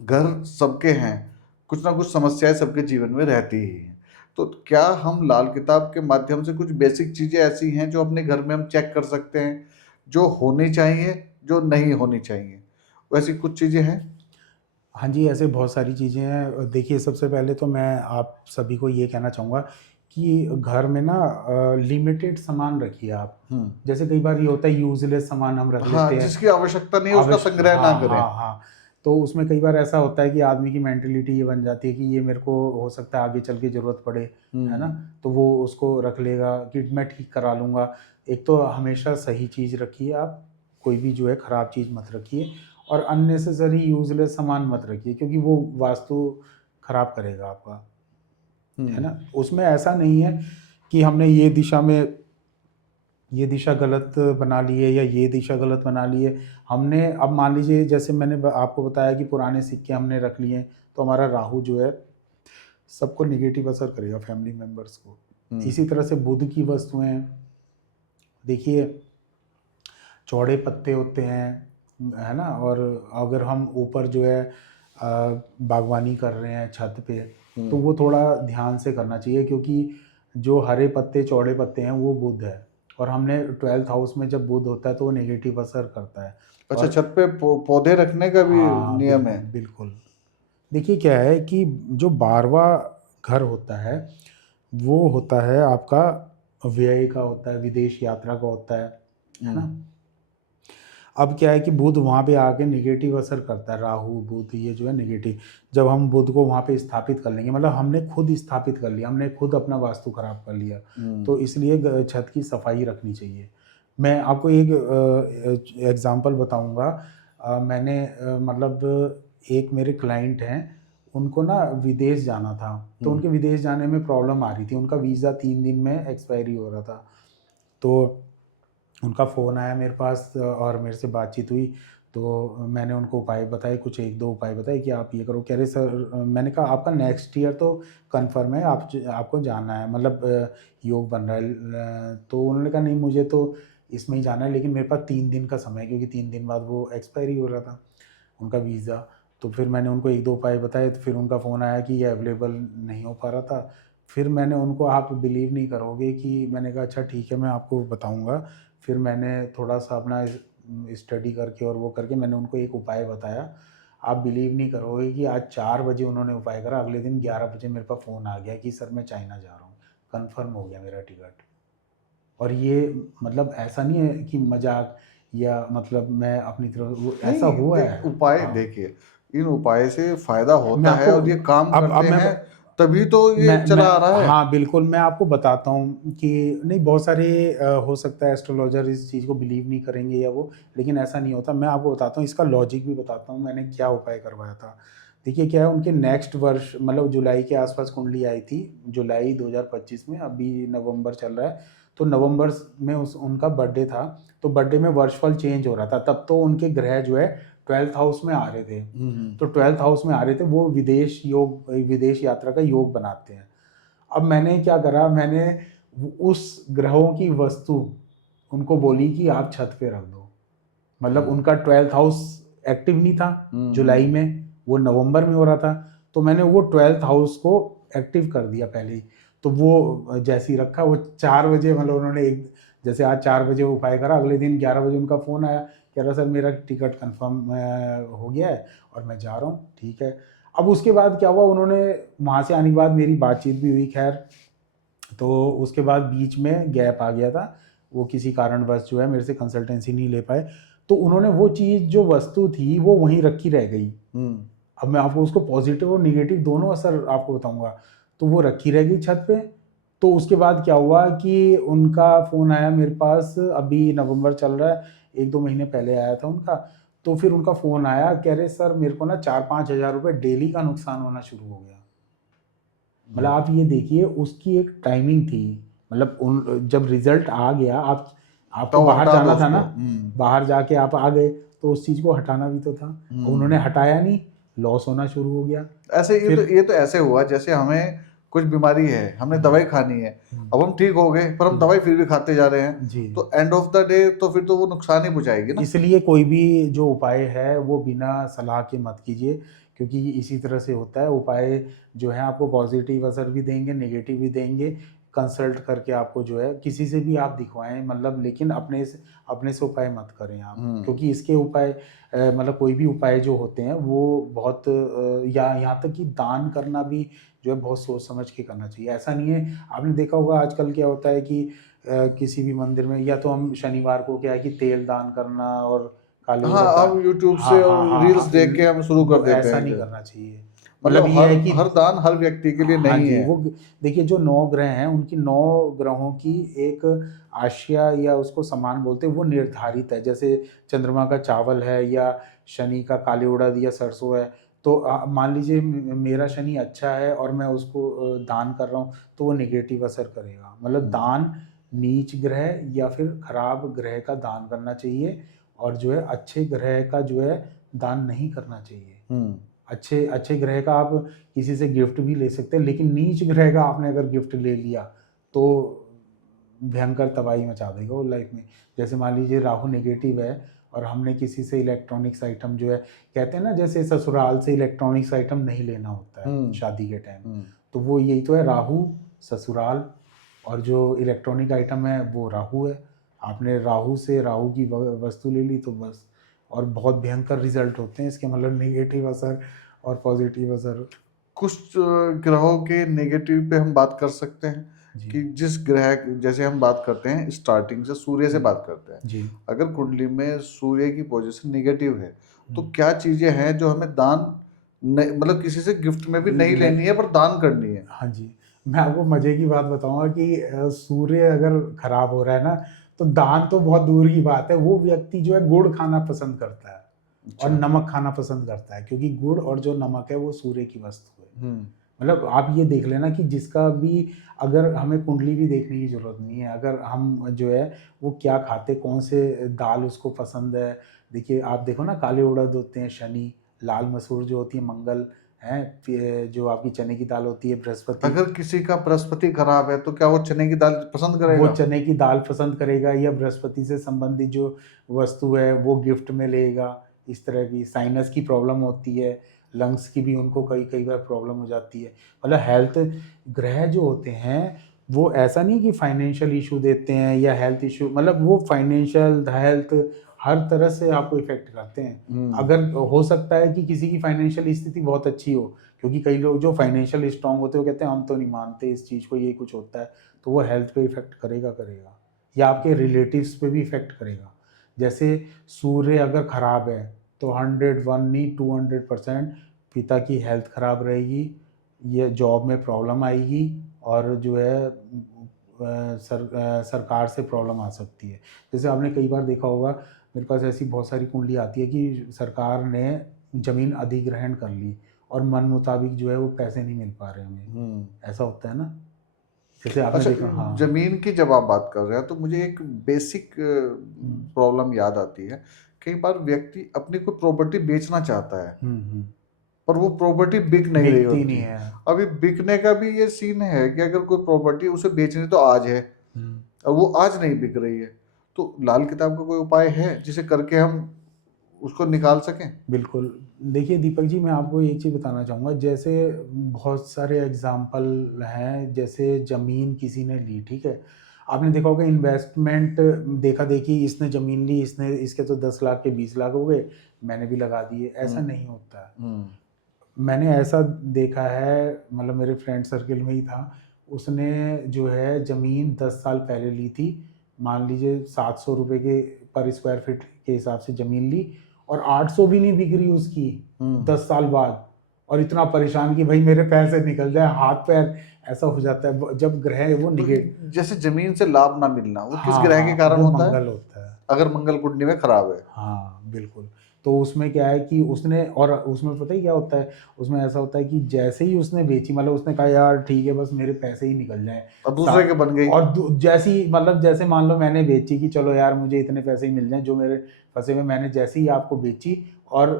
घर सबके हैं, कुछ ना कुछ समस्याएं सबके जीवन में रहती ही हैं, तो क्या हम लाल किताब के माध्यम से कुछ बेसिक चीज़ें ऐसी हैं जो अपने घर में हम चेक कर सकते हैं, जो होनी चाहिए, जो नहीं होनी चाहिए, वैसी कुछ चीज़ें हैं? हाँ जी, ऐसे बहुत सारी चीज़ें हैं। देखिए, सबसे पहले तो मैं आप सभी को ये कहना चाहूँगा कि घर में ना लिमिटेड सामान रखिए आप। जैसे कई बार ये होता है यूज़लेस सामान हम रख हाँ, लेते हैं। जिसकी आवश्यकता नहीं है उसका संग्रह ना हाँ, करें। हाँ, हाँ। तो उसमें कई बार ऐसा होता है कि आदमी की मेंटालिटी ये बन जाती है कि ये मेरे को हो सकता है आगे चल के ज़रूरत पड़े, है ना? तो वो उसको रख लेगा कि मैं ठीक करा लूँगा। एक तो हमेशा सही चीज़ रखिए आप, कोई भी जो है ख़राब चीज़ मत रखिए, और अननेसेसरी यूज़लेस सामान मत रखिए, क्योंकि वो वास्तु ख़राब करेगा आपका, है ना? उसमें ऐसा नहीं है कि हमने ये दिशा गलत बना ली है या ये दिशा गलत बना ली है। हमने अब मान लीजिए, जैसे मैंने आपको बताया कि पुराने सिक्के हमने रख लिए हैं, तो हमारा राहु जो है सबको नेगेटिव असर करेगा, फैमिली मेंबर्स को। इसी तरह से बुध की वस्तुएं, देखिए चौड़े पत्ते होते हैं, है ना? और अगर हम ऊपर जो है बागवानी कर रहे हैं छत पे, तो वो थोड़ा ध्यान से करना चाहिए, क्योंकि जो हरे पत्ते चौड़े पत्ते हैं वो बुध है, और हमने 12th हाउस में जब बुध होता है तो वो नेगेटिव असर करता है। अच्छा, और छत पे पौधे रखने का भी हाँ, नियम है? बिल्कुल। देखिए क्या है कि जो 12वां घर होता है वो होता है आपका व्यय का, होता है विदेश यात्रा का होता है ना? अब क्या है कि बुध वहाँ पे आके नेगेटिव असर करता है, राहु बुध ये जो है नेगेटिव। जब हम बुध को वहाँ पे स्थापित कर लेंगे, मतलब हमने खुद स्थापित कर लिया, हमने खुद अपना वास्तु खराब कर लिया, तो इसलिए छत की सफाई रखनी चाहिए। मैं आपको एक एग्जांपल बताऊंगा। मैंने मतलब एक मेरे क्लाइंट हैं, उनको ना विदेश जाना था, तो उनके विदेश जाने में प्रॉब्लम आ रही थी, उनका वीज़ा 3 दिन में एक्सपायरी हो रहा था। तो उनका फ़ोन आया मेरे पास और मेरे से बातचीत हुई, तो मैंने उनको उपाय बताए, कुछ 1-2 उपाय बताए कि आप ये करो। कह रहे सर, मैंने कहा आपका नेक्स्ट ईयर तो कंफर्म है, आपको जाना है, मतलब योग बन रहा है। तो उन्होंने कहा नहीं, मुझे तो इसमें ही जाना है, लेकिन मेरे पास 3 दिन का समय है, क्योंकि 3 दिन बाद वो एक्सपायरी हो रहा था उनका वीज़ा। तो फिर मैंने उनको 1-2 उपाय बताए, तो फिर उनका फ़ोन आया कि ये अवेलेबल नहीं हो पा रहा था। फिर मैंने उनको, आप बिलीव नहीं करोगे कि मैंने कहा अच्छा ठीक है, मैं आपको बताऊँगा। फिर मैंने थोड़ा-सा अपना स्टडी करके और वो करके मैंने उनको एक उपाय बताया। आप बिलीव नहीं करोगे कि आज 4 बजे उन्होंने उपाय करा, अगले दिन 11 बजे मेरे पास फ़ोन आ गया कि सर मैं चाइना जा रहा हूँ, कन्फर्म हो गया मेरा टिकट। और ये मतलब ऐसा नहीं है कि मज़ाक, या मतलब मैं अपनी तरफ, वो ऐसा हुआ है। उपाय हाँ। देखिए, इन उपाय से फायदा मैं होता है आपको और ये काम अब करते मैं हैं। तभी तो ये चला आ रहा है। हाँ बिल्कुल, मैं आपको बताता हूँ कि नहीं, बहुत सारे हो सकता है एस्ट्रोलॉजर इस चीज़ को बिलीव नहीं करेंगे या वो, लेकिन ऐसा नहीं होता। मैं आपको बताता हूँ, इसका लॉजिक भी बताता हूँ मैंने क्या उपाय करवाया था। देखिए क्या है, उनके नेक्स्ट वर्ष मतलब जुलाई के आसपास कुंडली आई थी, जुलाई 2025 में, अभी नवंबर चल रहा है, तो नवंबर में उनका बर्थडे था, तो बर्थडे में वर्षफल चेंज हो रहा था। तब तो उनके ग्रह जो है 12th हाउस में आ रहे थे, तो 12th हाउस में आ रहे थे, वो विदेश यात्रा का योग बनाते हैं। अब मैंने क्या करा, मैंने उस ग्रहों की वस्तु उनको बोली कि आप छत पे रख दो। मतलब उनका 12th हाउस एक्टिव नहीं था जुलाई में, वो नवंबर में हो रहा था, तो मैंने वो 12th हाउस को एक्टिव कर दिया पहले ही। तो वो जैसे ही रखा, वो 4 बजे, मतलब उन्होंने जैसे आज 4 बजे उपाय करा, अगले दिन 11 बजे उनका फ़ोन आया, कह रहा सर मेरा टिकट कंफर्म हो गया है और मैं जा रहा हूँ। ठीक है। अब उसके बाद क्या हुआ, उन्होंने वहाँ से आने के बाद मेरी बातचीत भी हुई, खैर, तो उसके बाद बीच में गैप आ गया था, वो किसी कारणवश जो है मेरे से कंसल्टेंसी नहीं ले पाए, तो उन्होंने वो चीज़ जो वस्तु थी वो वहीं रखी रह गई। अब मैं आपको उसको पॉजिटिव और निगेटिव दोनों असर आपको बताऊंगा। तो वो रखी रह गई छत पे। तो उसके बाद क्या हुआ कि उनका फ़ोन आया मेरे पास, अभी नवंबर चल रहा है, 1-2 महीने पहले आया था उनका। तो फिर उनका फ़ोन आया, कह रहे सर मेरे को ना 4-5 हज़ार रुपये डेली का नुकसान होना शुरू हो गया। मतलब आप ये देखिए, उसकी एक टाइमिंग थी, मतलब उन जब रिजल्ट आ गया, आपको तो बाहर हटा दो जाना था ना, उसको। बाहर जाके आप आ गए, तो उस चीज़ को हटाना भी तो था। उन्होंने हटाया नहीं, लॉस होना शुरू हो गया। ऐसे फिर ये तो ऐसे हुआ जैसे हमें कुछ बीमारी है, हमने दवाई खानी है, अब हम ठीक हो गए पर हम दवाई फिर भी खाते जा रहे हैं, जी, तो एंड ऑफ द डे तो फिर तो वो नुकसान ही पहुंचाएगी ना। इसलिए कोई भी जो उपाय है वो बिना सलाह के मत कीजिए, क्योंकि इसी तरह से होता है। उपाय जो है आपको पॉजिटिव असर भी देंगे, नेगेटिव भी देंगे। कंसल्ट करके आपको जो है किसी से भी आप दिखवाएं, मतलब, लेकिन अपने से उपाय मत करें आप, क्योंकि इसके उपाय मतलब कोई भी उपाय जो होते हैं वो बहुत या यहाँ तक कि दान करना भी जो है बहुत सोच समझ के करना चाहिए। ऐसा नहीं है, आपने देखा होगा आजकल क्या होता है कि किसी भी मंदिर में, या तो हम शनिवार को क्या है कि तेल दान करना और काले हाँ, उड़द दान। हम यूट्यूब हाँ से हाँ और हाँ रील्स हाँ, देख के हम शुरू कर देते ऐसा हैं नहीं कि करना चाहिए। मतलब मतलब ये हर है कि हर दान हर व्यक्ति के लिए हाँ नहीं जी, है। वो देखिए जो 9 ग्रह हैं, उनकी 9 ग्रहों की एक आशिया या उसको समान बोलते हैं, वो निर्धारित है। जैसे चंद्रमा का चावल है, या शनि का काले उड़द या सरसों है, तो मान लीजिए मेरा शनि अच्छा है और मैं उसको दान कर रहा हूँ, तो वो नेगेटिव असर करेगा। मतलब दान नीच ग्रह या फिर खराब ग्रह का दान करना चाहिए, और जो है अच्छे ग्रह का जो है दान नहीं करना चाहिए। अच्छे अच्छे ग्रह का आप किसी से गिफ्ट भी ले सकते हैं, लेकिन नीच ग्रह का आपने अगर गिफ्ट ले लिया तो भयंकर तबाही मचा देगा वो लाइफ में। जैसे मान लीजिए राहु नेगेटिव है और हमने किसी से इलेक्ट्रॉनिक्स आइटम जो है, कहते हैं ना जैसे ससुराल से इलेक्ट्रॉनिक्स आइटम नहीं लेना होता है शादी के टाइम, तो वो यही तो है, राहु ससुराल, और जो इलेक्ट्रॉनिक आइटम है वो राहु है। आपने राहु से राहु की वस्तु ले ली तो बस, और बहुत भयंकर रिजल्ट होते हैं इसके, मतलब नेगेटिव असर और पॉजिटिव असर। कुछ ग्रहों के नेगेटिव पे हम बात कर सकते हैं जी कि जिस ग्रह, जैसे हम बात करते हैं स्टार्टिंग से सूर्य से बात करते हैं, जी। अगर कुंडली में सूर्य की पोजीशन नेगेटिव है तो क्या चीजें हैं जो हमें दान मतलब किसी से गिफ्ट में भी नहीं लेनी है पर दान करनी है। हाँ जी, मैं आपको मज़े की बात बताऊंगा कि सूर्य अगर खराब हो रहा है ना, तो दान तो बहुत दूर की बात है। वो व्यक्ति जो है गुड़ खाना पसंद करता है और अच्छा। नमक खाना पसंद करता है, क्योंकि गुड़ और जो नमक है वो सूर्य की वस्तु है। मतलब आप ये देख लेना कि जिसका भी, अगर हमें कुंडली भी देखने की ज़रूरत नहीं है, अगर हम जो है वो क्या खाते, कौन से दाल उसको पसंद है। देखिए आप देखो ना, काले उड़द होते हैं शनि, लाल मसूर जो होती है मंगल, हैं, जो आपकी चने की दाल होती है बृहस्पति। अगर किसी का बृहस्पति खराब है तो क्या वो चने की दाल पसंद वो करेगा। चने की दाल पसंद करेगा, या बृहस्पति से संबंधित जो वस्तु है वो गिफ्ट में लेगा। इस तरह की साइनस की प्रॉब्लम होती है, लंग्स की भी उनको कई कई बार प्रॉब्लम हो जाती है। मतलब हेल्थ ग्रह जो होते हैं वो ऐसा नहीं कि फाइनेंशियल इशू देते हैं या हेल्थ इशू, मतलब वो फाइनेंशियल हेल्थ हर तरह से आपको इफेक्ट करते हैं। अगर हो सकता है कि किसी की फाइनेंशियल स्थिति बहुत अच्छी हो, क्योंकि कई लोग जो फाइनेंशियल स्ट्रांग होते हैं वो कहते हैं हम तो नहीं मानते इस चीज़ को, ये कुछ होता है, तो वो हेल्थ पे इफेक्ट करेगा करेगा, या आपके रिलेटिव्स पे भी इफेक्ट करेगा। जैसे सूर्य अगर खराब है तो 101 नहीं 200% पिता की हेल्थ खराब रहेगी, ये जॉब में प्रॉब्लम आएगी और जो है सरकार से प्रॉब्लम आ सकती है। जैसे आपने कई बार देखा होगा, मेरे पास ऐसी बहुत सारी कुंडली आती है कि सरकार ने ज़मीन अधिग्रहण कर ली और मन मुताबिक जो है वो पैसे नहीं मिल पा रहे हमें, ऐसा होता है ना, जैसे आपने अच्छा, देखा। हाँ। जमीन की जब आप बात कर रहे हैं तो मुझे एक बेसिक प्रॉब्लम याद आती है। कई बार व्यक्ति अपनी कोई प्रॉपर्टी बेचना चाहता है पर वो प्रॉपर्टी बिक नहीं रही बिकती होती। नहीं है। अभी बिकने का भी ये सीन है कि अगर कोई प्रॉपर्टी उसे बेचनी तो आज है और वो आज नहीं बिक रही है, तो लाल किताब का कोई उपाय है जिसे करके हम उसको निकाल सकें? बिल्कुल। देखिए दीपक जी, मैं आपको एक चीज़ बताना चाहूँगा, जैसे बहुत सारे एग्ज़ाम्पल हैं, जैसे ज़मीन किसी ने ली, ठीक है? आपने देखा होगा इन्वेस्टमेंट, देखा-देखी, इसने ज़मीन ली, इसने इसके तो 10 लाख के 20 लाख हो गए, मैंने भी लगा दिए, ऐसा नहीं होता है। मैंने ऐसा देखा है, मतलब मेरे फ्रेंड सर्किल में ही था, उसने जो है ज़मीन 10 साल पहले ली थी, मान लीजिए 700 रुपए के पर स्क्वायर फीट के हिसाब से ज़मीन ली और 800 भी नहीं बिक रही उसकी 10 साल बाद, और इतना परेशान कि भाई मेरे पैसे निकल जाए, हाथ पैर ऐसा हो जाता है जब ग्रह वो निगेट। जैसे जमीन से लाभ ना मिलना वो किस हाँ ग्रह के हाँ, कारण वो होता है? मंगल होता है। अगर मंगल कुंडली में खराब है। हाँ, बिल्कुल। तो उसमें क्या है कि उसने, और उसमें पता ही क्या होता है, उसमें ऐसा होता है कि जैसे ही उसने बेची, मतलब उसने कहा यार ठीक है बस मेरे पैसे ही निकल जाएँ। और दूसरे के बन गई। और जैसे ही, मतलब जैसे मान लो मैंने बेची कि चलो यार मुझे इतने पैसे ही मिल जाएँ जो मेरे फँसे हुए, मैंने जैसे ही आपको बेची और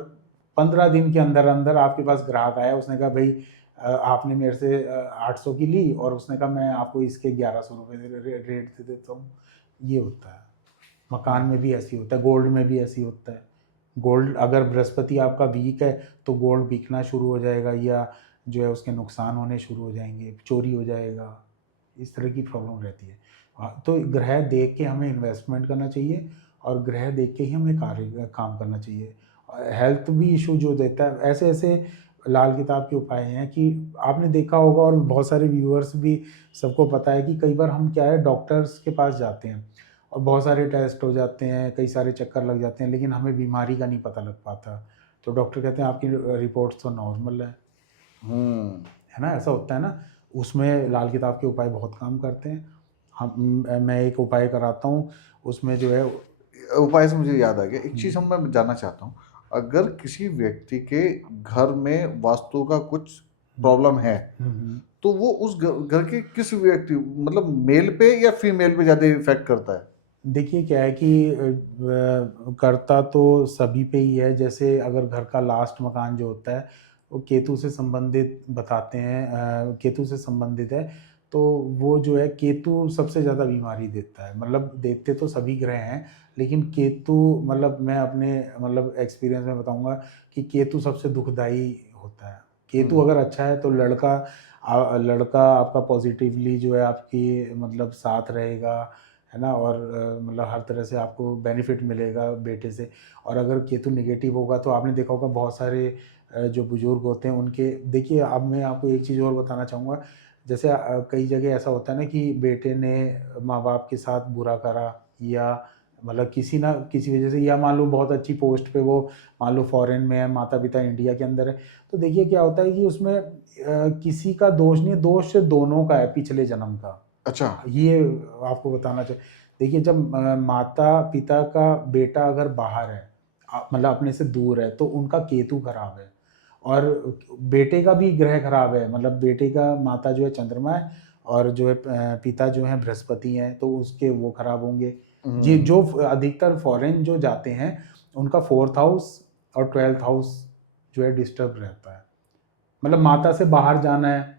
15 दिन के अंदर-अंदर आपके पास ग्राहक आया, उसने कहा भई आपने मेरे से 800 की ली, और उसने कहा मैं आपको इसके 1100 रुपए रेट दे देता हूँ। ये होता है। मकान में भी ऐसे ही होता है, गोल्ड में भी ऐसे ही होता है। गोल्ड अगर बृहस्पति आपका वीक है तो गोल्ड बिकना शुरू हो जाएगा, या जो है उसके नुकसान होने शुरू हो जाएंगे, चोरी हो जाएगा, इस तरह की प्रॉब्लम रहती है। तो ग्रह देख के हमें इन्वेस्टमेंट करना चाहिए और ग्रह देख के ही हमें काम करना चाहिए। हेल्थ भी इशू जो देता है, ऐसे ऐसे लाल किताब के उपाय हैं कि आपने देखा होगा, और बहुत सारे व्यूअर्स भी, सबको पता है कि कई बार हम क्या है डॉक्टर्स के पास जाते हैं और बहुत सारे टेस्ट हो जाते हैं, कई सारे चक्कर लग जाते हैं, लेकिन हमें बीमारी का नहीं पता लग पाता। तो डॉक्टर कहते हैं आपकी रिपोर्ट्स तो नॉर्मल है ना, ऐसा होता है ना। उसमें लाल किताब के उपाय बहुत काम करते हैं। मैं एक उपाय कराता हूँ, उसमें जो है उपाय से मुझे याद आ गया एक चीज मैं जानना चाहता हूँ। अगर किसी व्यक्ति के घर में वास्तु का कुछ प्रॉब्लम है तो वो उस घर के किस व्यक्ति, मतलब मेल पे या फीमेल पे ज्यादा इफेक्ट करता है? देखिए क्या है कि करता तो सभी पे ही है। जैसे अगर घर का लास्ट मकान जो होता है वो केतु से संबंधित बताते हैं, केतु से संबंधित है, तो वो जो है केतु सबसे ज़्यादा बीमारी देता है। मतलब देते तो सभी ग्रह हैं, लेकिन केतु, मतलब मैं अपने मतलब एक्सपीरियंस में बताऊंगा कि केतु सबसे दुखदाई होता है। केतु अगर अच्छा है तो लड़का आपका पॉजिटिवली जो है आपकी मतलब साथ रहेगा, है ना, और मतलब हर तरह से आपको बेनिफिट मिलेगा बेटे से। और अगर केतु नेगेटिव होगा तो आपने देखा होगा बहुत सारे जो बुजुर्ग होते हैं उनके, देखिए अब मैं आपको एक चीज़ और बताना चाहूँगा। जैसे कई जगह ऐसा होता है ना कि बेटे ने माँ बाप के साथ बुरा करा, या मतलब किसी ना किसी वजह से, या मान लो बहुत अच्छी पोस्ट पे वो मान लो फॉरेन में है, माता पिता इंडिया के अंदर है, तो देखिए क्या होता है कि उसमें किसी का दोष नहीं है, दोष दोनों का है, पिछले जन्म का। अच्छा। ये आपको बताना चाहिए। देखिए जब माता पिता का बेटा अगर बाहर है, मतलब अपने से दूर है, तो उनका केतु खराब है, और बेटे का भी ग्रह खराब है, मतलब बेटे का माता जो है चंद्रमा है और जो है पिता जो है बृहस्पति हैं, तो उसके वो खराब होंगे। जी, जो अधिकतर फॉरेन जो जाते हैं उनका 4th हाउस और 12th हाउस जो है डिस्टर्ब रहता है। मतलब माता से बाहर जाना है,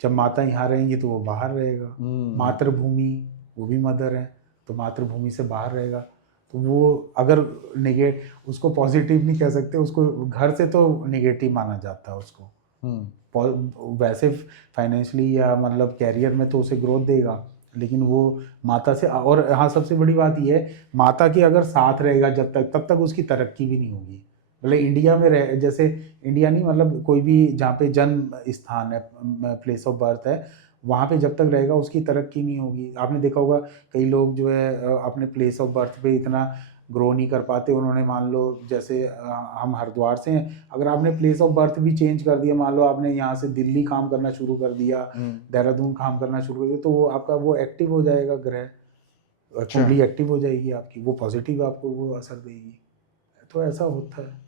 जब माता यहाँ रहेंगी तो वो बाहर रहेगा। मातृभूमि, वो भी मदर है, तो मातृभूमि से बाहर रहेगा। तो वो अगर उसको पॉजिटिव नहीं कह सकते, उसको घर से तो निगेटिव माना जाता है उसको। वैसे फाइनेंशियली या मतलब कैरियर में तो उसे ग्रोथ देगा, लेकिन वो माता से, और हाँ सबसे बड़ी बात ये है, माता की अगर साथ रहेगा जब तक, तब तक उसकी तरक्की भी नहीं होगी। मतलब इंडिया में रह, जैसे इंडिया नहीं, मतलब कोई भी जहाँ पे जन्म स्थान है, प्लेस ऑफ बर्थ है, वहाँ पे जब तक रहेगा उसकी तरक्की नहीं होगी। आपने देखा होगा कई लोग जो है अपने प्लेस ऑफ बर्थ पे इतना ग्रो नहीं कर पाते। उन्होंने मान लो जैसे हम हरिद्वार से हैं, अगर आपने प्लेस ऑफ बर्थ भी चेंज कर दिया, मान लो आपने यहाँ से दिल्ली काम करना शुरू कर दिया, देहरादून काम करना शुरू कर दिया, तो वो आपका वो एक्टिव हो जाएगा ग्रह, कुंडली एक्टिव हो जाएगी आपकी, वो पॉजिटिव आपको वो असर देगी। तो ऐसा होता है।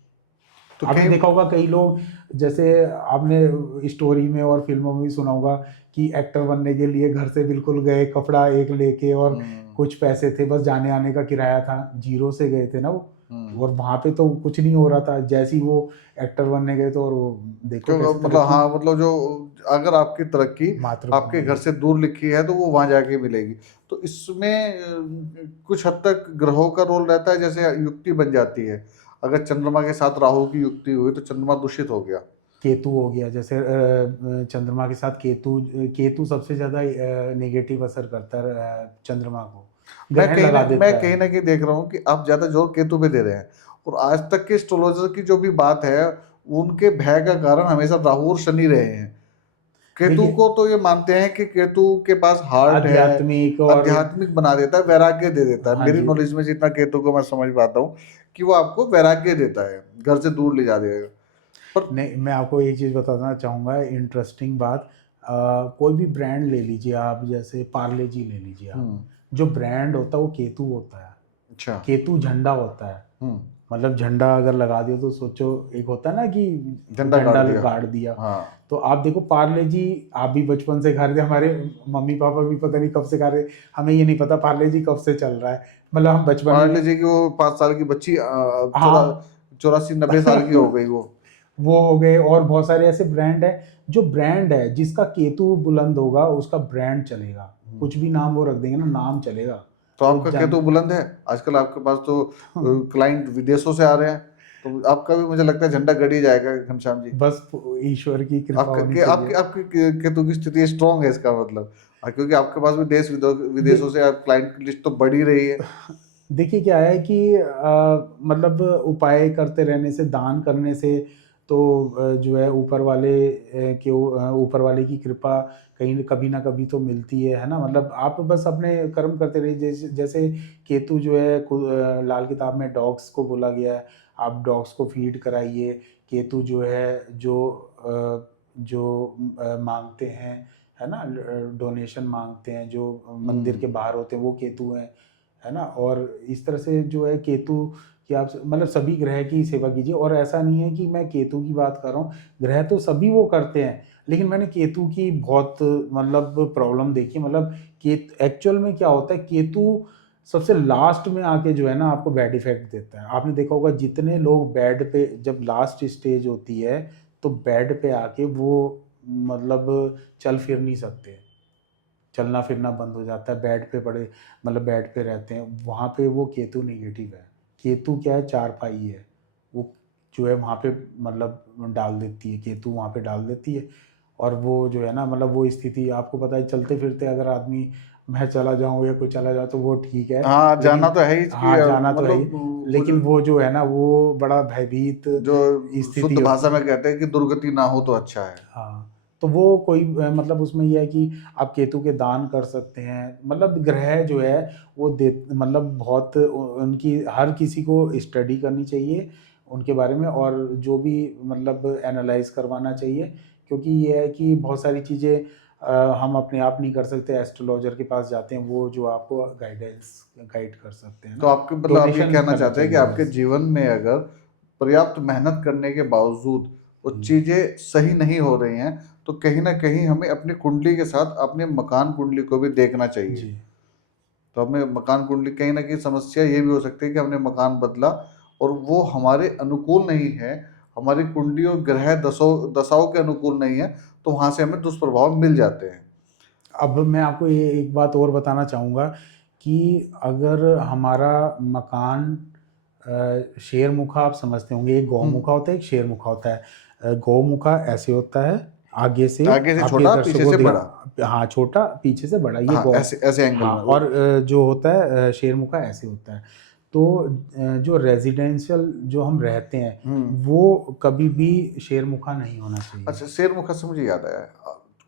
तो आपने देखा होगा कई लोग, जैसे आपने स्टोरी में और फिल्मों में भी सुना होगा कि एक्टर बनने के लिए घर से बिल्कुल गए, कपड़ा एक लेके, और कुछ पैसे थे, बस जाने आने का किराया था, जीरो से गए थे ना वो, और वहाँ पे तो कुछ नहीं हो रहा था, जैसे ही वो एक्टर बनने गए तो, और वो देखो मतलब हाँ, मतलब जो अगर आपकी तरक्की आपके घर से दूर लिखी है तो वो वहां जाके मिलेगी। तो इसमें कुछ हद तक ग्रहों का रोल रहता है, जैसे युक्ति बन जाती है। अगर चंद्रमा के साथ राहु की युक्ति हुई तो चंद्रमा दूषित हो गया, केतु हो गया, जैसे चंद्रमा के साथ केतु सबसे ज्यादा नेगेटिव असर करता है चंद्रमा को, मैं कहीं ना कहीं देख रहा हूँ कि आप ज्यादा जोर केतु पे दे रहे हैं, और आज तक के एस्ट्रोलॉजर की जो भी बात है, उनके भय का कारण हमेशा राहु और शनि रहे हैं। केतु को तो ये मानते हैं कि केतु के पास हार्ट है, आध्यात्मिक बना देता है, वैराग्य दे देता है। मेरी नॉलेज में जितना केतु को मैं समझ पाता हूँ कि वो आपको वैराग्य देता है, घर से दूर ले जा देगा। पर नहीं, मैं आपको एक चीज़ बताना चाहूँगा, इंटरेस्टिंग बात, कोई भी ब्रांड ले लीजिए आप, जैसे पार्ले जी ले लीजिए आप, जो ब्रांड होता है वो केतु होता है। अच्छा, केतु झंडा होता है, मतलब झंडा अगर लगा दिया तो सोचो, एक होता है ना कि झंडा गाड़ दिया। हाँ। तो आप देखो पार्ले जी, आप भी बचपन से खा रहे थे, हमारे मम्मी पापा भी पता नहीं कब से खा रहे, हमें ये नहीं पता पार्ले जी कब से चल रहा है, मतलब हम बचपन में। पार्ले जी की वो 5 साल की बच्ची 84-90 साल की हो गई वो हो गए, और बहुत सारे ऐसे ब्रांड है, जो ब्रांड है जिसका केतु बुलंद होगा उसका ब्रांड चलेगा, कुछ भी नाम वो रख देंगे ना, नाम चलेगा। तो आपका केतु बुलंद है? आजकल आपके पास तो क्लाइंट विदेशों से आ रहे हैं, तो आपका भी मुझे लगता है झंडा गड़ ही जाएगा घनश्याम जी। बस ईश्वर की कृपा होनी चाहिए। आपकी केतु की स्थिति स्ट्रॉन्ग है, इसका मतलब, क्योंकि आपके पास भी देश विदेशों से क्लाइंट की लिस्ट तो बढ़ ही रही है। देखिए क्या है कि मतलब उपाय करते रहने से, दान करने से, तो जो है ऊपर वाले की कृपा कहीं कभी ना कभी तो मिलती है ना। मतलब आप बस अपने कर्म करते रहिए, जैसे केतु जो है लाल किताब में डॉग्स को बोला गया है, आप डॉग्स को फीड कराइए। केतु जो है जो मांगते हैं, है ना, डोनेशन मांगते हैं, जो मंदिर के बाहर होते हैं, वो केतु हैं, है ना। और इस तरह से जो है केतु कि आप मतलब सभी ग्रह की सेवा कीजिए। और ऐसा नहीं है कि मैं केतु की बात कर रहा हूँ, ग्रह तो सभी वो करते हैं, लेकिन मैंने केतु की बहुत मतलब प्रॉब्लम देखी। मतलब एक्चुअल में क्या होता है, केतु सबसे लास्ट में आके जो है ना आपको बैड इफेक्ट देता है। आपने देखा होगा जितने लोग बेड पे, जब लास्ट स्टेज होती है तो बेड पे आके वो मतलब चल फिर नहीं सकते, चलना फिरना बंद हो जाता है, बेड पे पड़े, मतलब बेड पे रहते हैं, वहाँ पे वो केतु नेगेटिव है। केतु क्या है, चारपाई है, वो जो है वहाँ पे मतलब डाल देती है, केतु वहाँ पे डाल देती है। और वो जो है ना, मतलब वो स्थिति आपको पता है, चलते फिरते अगर आदमी, मैं चला जाऊँ या कोई चला जाए तो वो ठीक है, हाँ जाना तो है ही, हाँ जाना तो है ही, लेकिन वो जो है ना वो बड़ा भयभीत जो शुद्ध भाषा में कहते हैं कि दुर्गति ना हो तो अच्छा है। हाँ, तो वो कोई मतलब उसमें यह है कि आप केतु के दान कर सकते हैं। मतलब ग्रह जो है वो दे, मतलब बहुत उनकी हर किसी को स्टडी करनी चाहिए उनके बारे में, और जो भी मतलब एनालाइज करवाना चाहिए, क्योंकि ये है कि बहुत सारी चीज़ें हम अपने आप नहीं कर सकते, एस्ट्रोलॉजर के पास जाते हैं, वो जो आपको गाइड कर सकते हैं। तो आपके मतलब आप ये कहना चाहते हैं कि आपके जीवन में अगर पर्याप्त मेहनत करने के बावजूद वो चीज़ें सही नहीं हो रही हैं, तो कहीं ना कहीं हमें अपनी कुंडली के साथ अपने मकान कुंडली को भी देखना चाहिए। तो हमें मकान कुंडली, कहीं ना कहीं समस्या ये भी हो सकती है कि हमने मकान बदला और वो हमारे अनुकूल नहीं है, हमारी कुंडली और ग्रह दशाओं के अनुकूल नहीं है, तो वहाँ से हमें दुष्प्रभाव मिल जाते हैं। अब मैं आपको ये एक बात और बताना चाहूँगा कि अगर हमारा मकान शेरमुखा, आप समझते होंगे, एक गौमुखा होता है, एक शेरमुखा होता है। गौमुखा ऐसे होता है, आगे से छोटा, पीछे से बड़ा। हाँ, छोटा पीछे से बड़ा, ये हाँ, ऐसे एंगल हाँ, में। और जो होता है शेरमुखा ऐसे होता है। तो जो रेजिडेंशियल जो हम रहते हैं वो कभी भी शेरमुखा नहीं होना चाहिए। अच्छा, शेरमुखा से मुझे याद आया,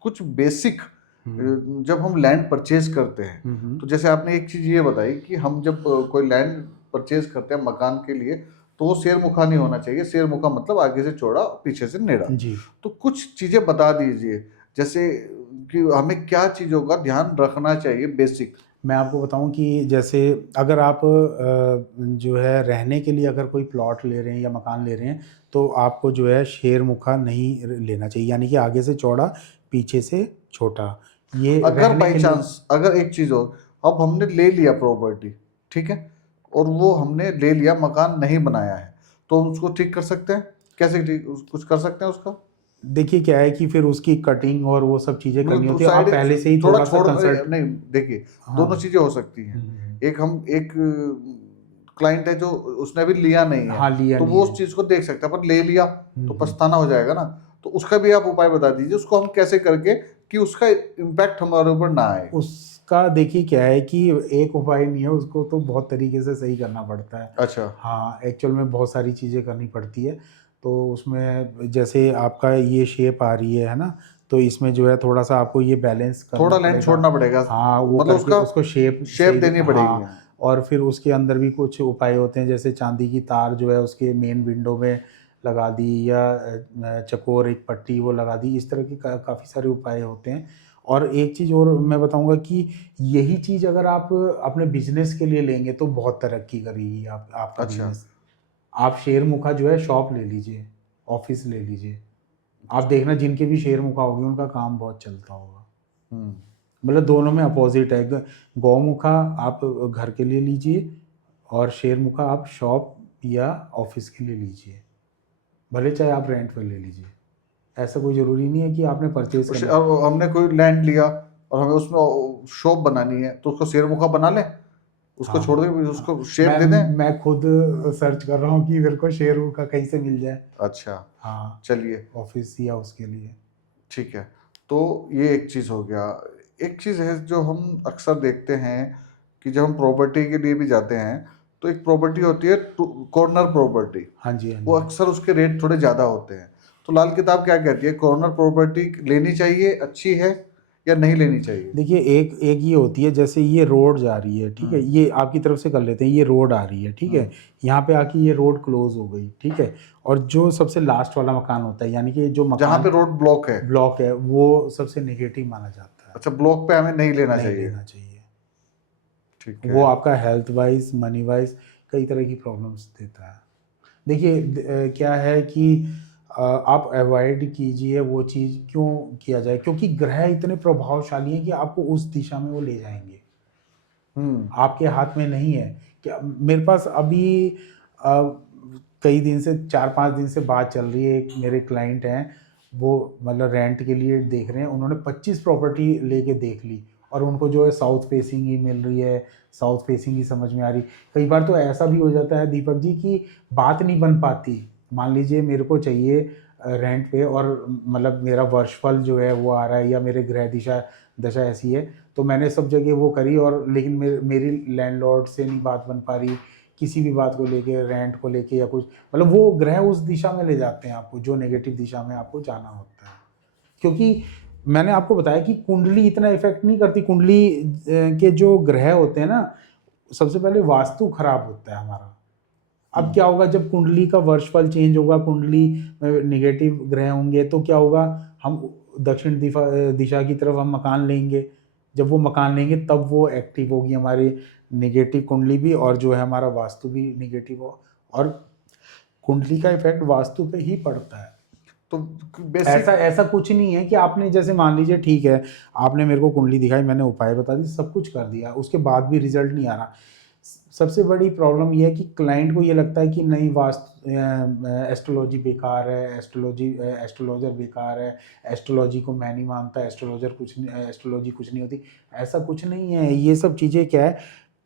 कुछ बेसिक जब हम लैंड परचेज करते हैं, तो जैसे आपने एक चीज ये बताई कि हम जब कोई लैंड परचेज करते हैं मकान के लिए तो वो शेरमुखा नहीं होना चाहिए। शेरमुखा मतलब आगे से चौड़ा पीछे से नेड़ा। जी। तो कुछ चीजें बता दीजिए, जैसे कि हमें क्या चीजों का ध्यान रखना चाहिए बेसिक। मैं आपको बताऊं कि जैसे अगर आप जो है रहने के लिए अगर कोई प्लॉट ले रहे हैं या मकान ले रहे हैं तो आपको जो है शेरमुखा नहीं लेना चाहिए, यानी कि आगे से चौड़ा पीछे से छोटा। ये अगर रहने बाई के लिए। चांस, अगर एक चीज हो, अब हमने ले लिया प्रॉपर्टी, ठीक है, और वो हमने ले लिया, मकान नहीं बनाया है, तो हम उसको ठीक कर सकते हैं? कैसे ठीक कुछ कर सकते हैं उसका? देखिए क्या है कि फिर उसकी कटिंग और वो सब चीज़ें करनी मतलब होती है, आप साइड पहले से ही थोड़ा थोड़ा सा छोड़ कंसल्ट। नहीं, देखिए दोनों हाँ। चीजें हो सकती हैं। हम्म। एक क्लाइंट है जो उसने अभी लिया नहीं है, हाँ, लिया तो नहीं वो है। उस चीज को देख सकता है, पर ले लिया तो हम्म। पछताना हो जाएगा ना। तो उसका भी आप उपाय बता दीजिए, उसको हम कैसे करके कि उसका इम्पैक्ट हमारे ऊपर ना आए। उसका देखिए क्या है कि एक उपाय नहीं है, उसको तो बहुत तरीके से सही करना पड़ता है। अच्छा। हाँ, एक्चुअल में बहुत सारी चीज़ें करनी पड़ती है। तो उसमें जैसे आपका ये शेप आ रही है ना, तो इसमें जो है थोड़ा सा आपको ये बैलेंस करना थोड़ा लाइन पड़ेगा। छोड़ना पड़ेगा, हाँ, वो मतलब करके उसका उसको शेप शेप सही। देनी पड़ेगी। हाँ, और फिर उसके अंदर भी कुछ उपाय होते हैं, जैसे चांदी की तार जो है उसके मेन विंडो में लगा दी, या चकोर एक पट्टी वो लगा दी। इस तरह के काफ़ी सारे उपाय होते हैं। और एक चीज़ और मैं बताऊंगा कि यही चीज़ अगर आप अपने बिजनेस के लिए लेंगे तो बहुत तरक्की करेगी आपका अच्छा। बिजनेस। आप शेरमुखा जो है शॉप ले लीजिए, ऑफिस ले लीजिए, आप देखना जिनके भी शेरमुखा होगी उनका काम बहुत चलता होगा। हम्म। मतलब दोनों में अपोजिट है। गौमुखा आप घर के लिए लीजिए और शेरमुखा आप शॉप या ऑफिस के लिए लीजिए, भले चाहे आप रेंट पर ले लीजिए। ऐसा कोई ज़रूरी नहीं है कि आपने परचेज करना। अब हमने कोई लैंड लिया और हमें उसमें शॉप बनानी है, तो उसको शेरमुखा बना लें, उसको हाँ, छोड़ दें, हाँ। उसको शेप मैं दे दें। मैं खुद सर्च कर रहा हूँ कि मेरे को शेरमुखा कहीं से मिल जाए। अच्छा, हाँ, चलिए, ऑफिस या उसके लिए। ठीक है। तो ये एक चीज़ हो गया। एक चीज़ है जो हम अक्सर देखते हैं कि जब हम प्रॉपर्टी के लिए भी जाते हैं, तो एक प्रॉपर्टी होती है कॉर्नर प्रॉपर्टी, हाँ जी, हाँ वो जी। अक्सर उसके रेट थोड़े ज़्यादा होते हैं। तो लाल किताब क्या कहती है, कॉर्नर प्रॉपर्टी लेनी चाहिए, अच्छी है या नहीं लेनी चाहिए? देखिए एक एक ये होती है, जैसे ये रोड जा रही है, ठीक है, ये आपकी तरफ से कर लेते हैं, ये रोड आ रही है, ठीक है, यहाँ पे आके ये रोड क्लोज हो गई, ठीक है। और जो सबसे लास्ट वाला मकान होता है, यानी कि जो जहाँ पे मकान रोड ब्लॉक है। ब्लॉक है, वो सबसे नेगेटिव माना जाता है। अच्छा, ब्लॉक पे हमें नहीं लेना नहीं चाहिए। लेना चाहिए। ठीक वो है। आपका हेल्थ वाइज, मनी वाइज कई तरह की प्रॉब्लम्स देता है। देखिए क्या है कि आप अवॉइड कीजिए वो चीज़। क्यों किया जाए? क्योंकि ग्रह इतने प्रभावशाली हैं कि आपको उस दिशा में वो ले जाएंगे। हम्म। आपके हाथ में नहीं है। क्या मेरे पास अभी अ, कई दिन से 4-5 दिन से बात चल रही है, एक मेरे क्लाइंट हैं, वो मतलब रेंट के लिए देख रहे हैं, उन्होंने 25 प्रॉपर्टी लेके देख ली और उनको जो है साउथ फेसिंग ही मिल रही है, साउथ फेसिंग ही समझ में आ रही। कई बार तो ऐसा भी हो जाता है दीपक जी कि बात नहीं बन पाती। मान लीजिए मेरे को चाहिए रेंट पे, और मतलब मेरा वर्षफल जो है वो आ रहा है, या मेरे ग्रह दिशा दशा ऐसी है, तो मैंने सब जगह वो करी, और लेकिन मेरी लैंडलॉर्ड से नहीं बात बन पा रही, किसी भी बात को लेके, रेंट को लेके या कुछ, मतलब वो ग्रह उस दिशा में ले जाते हैं आपको जो नेगेटिव दिशा में आपको जाना होता है। क्योंकि मैंने आपको बताया कि कुंडली इतना इफेक्ट नहीं करती। कुंडली के जो ग्रह होते हैं ना, सबसे पहले वास्तु खराब होता है हमारा। अब क्या होगा जब कुंडली का वर्षफल चेंज होगा, कुंडली में नेगेटिव ग्रह होंगे, तो क्या होगा, हम दक्षिण दिशा की तरफ हम मकान लेंगे। जब वो मकान लेंगे तब वो एक्टिव होगी हमारी नेगेटिव कुंडली भी, और जो है हमारा वास्तु भी नेगेटिव हो। और कुंडली का इफेक्ट वास्तु पे ही पड़ता है। तो ऐसा बेसिक। ऐसा कुछ नहीं है कि आपने जैसे मान लीजिए, ठीक है, आपने मेरे को कुंडली दिखाई, मैंने उपाय बता दिए, सब कुछ कर दिया, उसके बाद भी रिजल्ट नहीं आ रहा। सबसे बड़ी प्रॉब्लम यह है कि क्लाइंट को ये लगता है कि नहीं, वास्तु एस्ट्रोलॉजी बेकार है, एस्ट्रोलॉजर बेकार है, एस्ट्रोलॉजी को मैं नहीं मानता, एस्ट्रोलॉजी कुछ नहीं होती। ऐसा कुछ नहीं है। ये सब चीज़ें क्या है,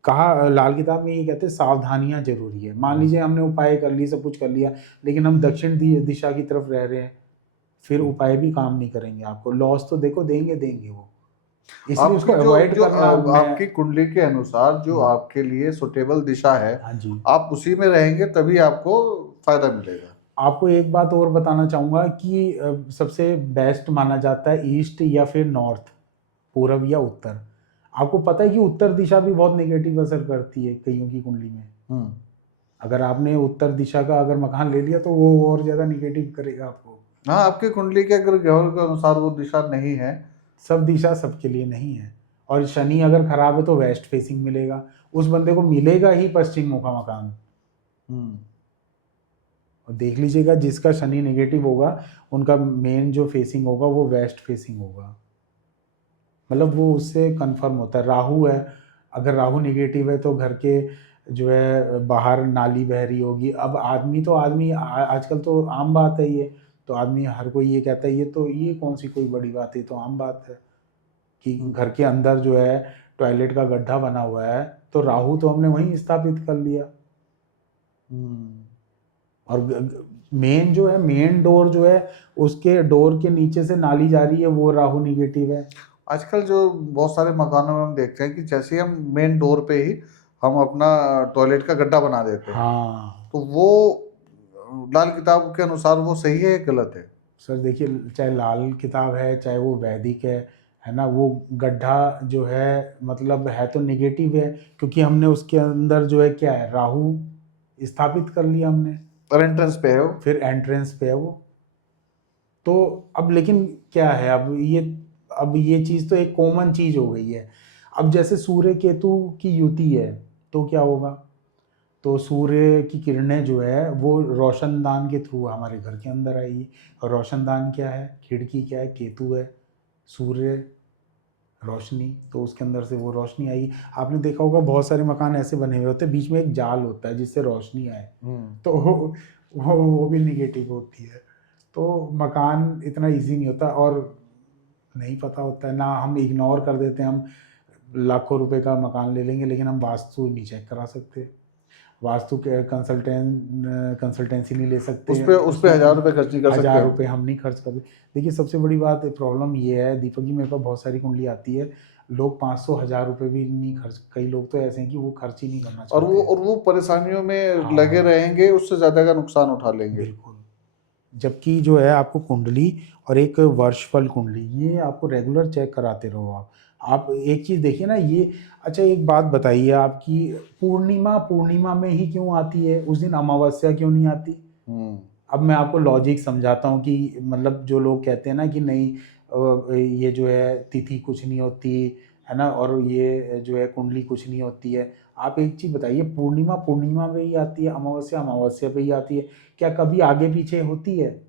कहा लाल किताब में ये कहते हैं सावधानियां जरूरी है। मान लीजिए हमने उपाय कर लिए, सब कुछ कर लिया, लेकिन हम दक्षिण दिशा की तरफ रह रहे हैं, फिर उपाय भी काम नहीं करेंगे। आपको लॉस तो देखो देंगे वो, इसलिए उसको आपकी जो अवॉइड जो करना। मैं आपकी कुंडली के अनुसार जो आपके लिए सुटेबल दिशा है, हाँ जी, आप उसी में रहेंगे तभी आपको फायदा मिलेगा। आपको एक बात और बताना चाहूँगा कि सबसे बेस्ट माना जाता है ईस्ट या फिर नॉर्थ, पूरब या उत्तर। आपको पता है कि उत्तर दिशा भी बहुत नेगेटिव असर करती है कईयों की कुंडली में। अगर आपने उत्तर दिशा का अगर मकान ले लिया तो वो और ज़्यादा निगेटिव करेगा आपको। हाँ, आपकी कुंडली के अगर ग्रहों के अनुसार वो दिशा नहीं है। सब दिशा सबके लिए नहीं है। और शनि अगर खराब है तो वेस्ट फेसिंग मिलेगा, उस बंदे को मिलेगा ही पश्चिम मुखा मकान। और देख लीजिएगा जिसका शनि नेगेटिव होगा उनका मेन जो फेसिंग होगा वो वेस्ट फेसिंग होगा, मतलब वो उससे कंफर्म होता है। राहु है, अगर राहु नेगेटिव है तो घर के जो है बाहर नाली बह रही होगी। अब आदमी आजकल तो आम बात है ये, तो आदमी हर कोई ये कहता है ये कौन सी कोई बड़ी बात है, तो आम बात है कि घर के अंदर जो है टॉयलेट का गड्ढा बना हुआ है तो राहु तो हमने वहीं स्थापित कर लिया। और मेन जो है मेन डोर जो है उसके डोर के नीचे से नाली जा रही है, वो राहु नेगेटिव है। आजकल जो बहुत सारे मकानों में हम देखते हैं कि जैसे ही हम मेन डोर पे ही हम अपना टॉयलेट का गड्ढा बना देते हैं। हाँ, तो वो लाल किताब के अनुसार वो सही है या गलत है? सर देखिए, चाहे लाल किताब है चाहे वो वैदिक है ना, वो गड्ढा जो है मतलब है तो नेगेटिव है, क्योंकि हमने उसके अंदर जो है क्या है, राहु स्थापित कर लिया हमने। और एंट्रेंस पे है वो। फिर एंट्रेंस पे है वो। तो अब लेकिन क्या है, अब ये चीज़ तो एक कॉमन चीज़ हो गई है। अब जैसे सूर्य केतु की युति है तो क्या होगा, तो सूर्य की किरणें जो है वो रोशनदान के थ्रू हमारे घर के अंदर आएगी। और रोशनदान क्या है, खिड़की क्या है, केतु है, सूर्य रोशनी, तो उसके अंदर से वो रोशनी आएगी। आपने देखा होगा बहुत सारे मकान ऐसे बने हुए होते हैं बीच में एक जाल होता है जिससे रोशनी आए, तो वो भी निगेटिव होती है। तो मकान इतना इजी नहीं होता, और नहीं पता होता है ना, हम इग्नोर कर देते हैं। हम लाखों रुपए का मकान ले लेंगे लेकिन हम वास्तु नहीं चेक करा सकते, वास्तु के कंसल्टेंसी नहीं ले सकते, उस पे 1000 रुपये खर्च नहीं कर सकते। 1000 रुपये हम नहीं खर्च करते। देखिए सबसे बड़ी बात प्रॉब्लम ये है दीपक जी, मेरे पास बहुत सारी कुंडली आती है, लोग 500-1000 रुपये भी नहीं खर्च, कई लोग तो ऐसे हैं कि वो खर्च ही नहीं करना चाहते। और वो परेशानियों में हाँ, लगे रहेंगे, उससे ज्यादा का नुकसान उठा लेंगे। बिल्कुल। जबकि जो है आपको कुंडली और एक वर्षफल कुंडली, ये आपको रेगुलर चेक कराते रहो। आप एक चीज़ देखिए ना ये। अच्छा एक बात बताइए, आपकी पूर्णिमा में ही क्यों आती है, उस दिन अमावस्या क्यों नहीं आती? अब मैं आपको लॉजिक समझाता हूँ कि मतलब जो लोग कहते हैं ना कि नहीं ये जो है तिथि कुछ नहीं होती है ना, और ये जो है कुंडली कुछ नहीं होती है। आप एक चीज़ बताइए, पूर्णिमा में ही आती है, अमावस्या पे ही आती है, क्या कभी आगे पीछे होती है?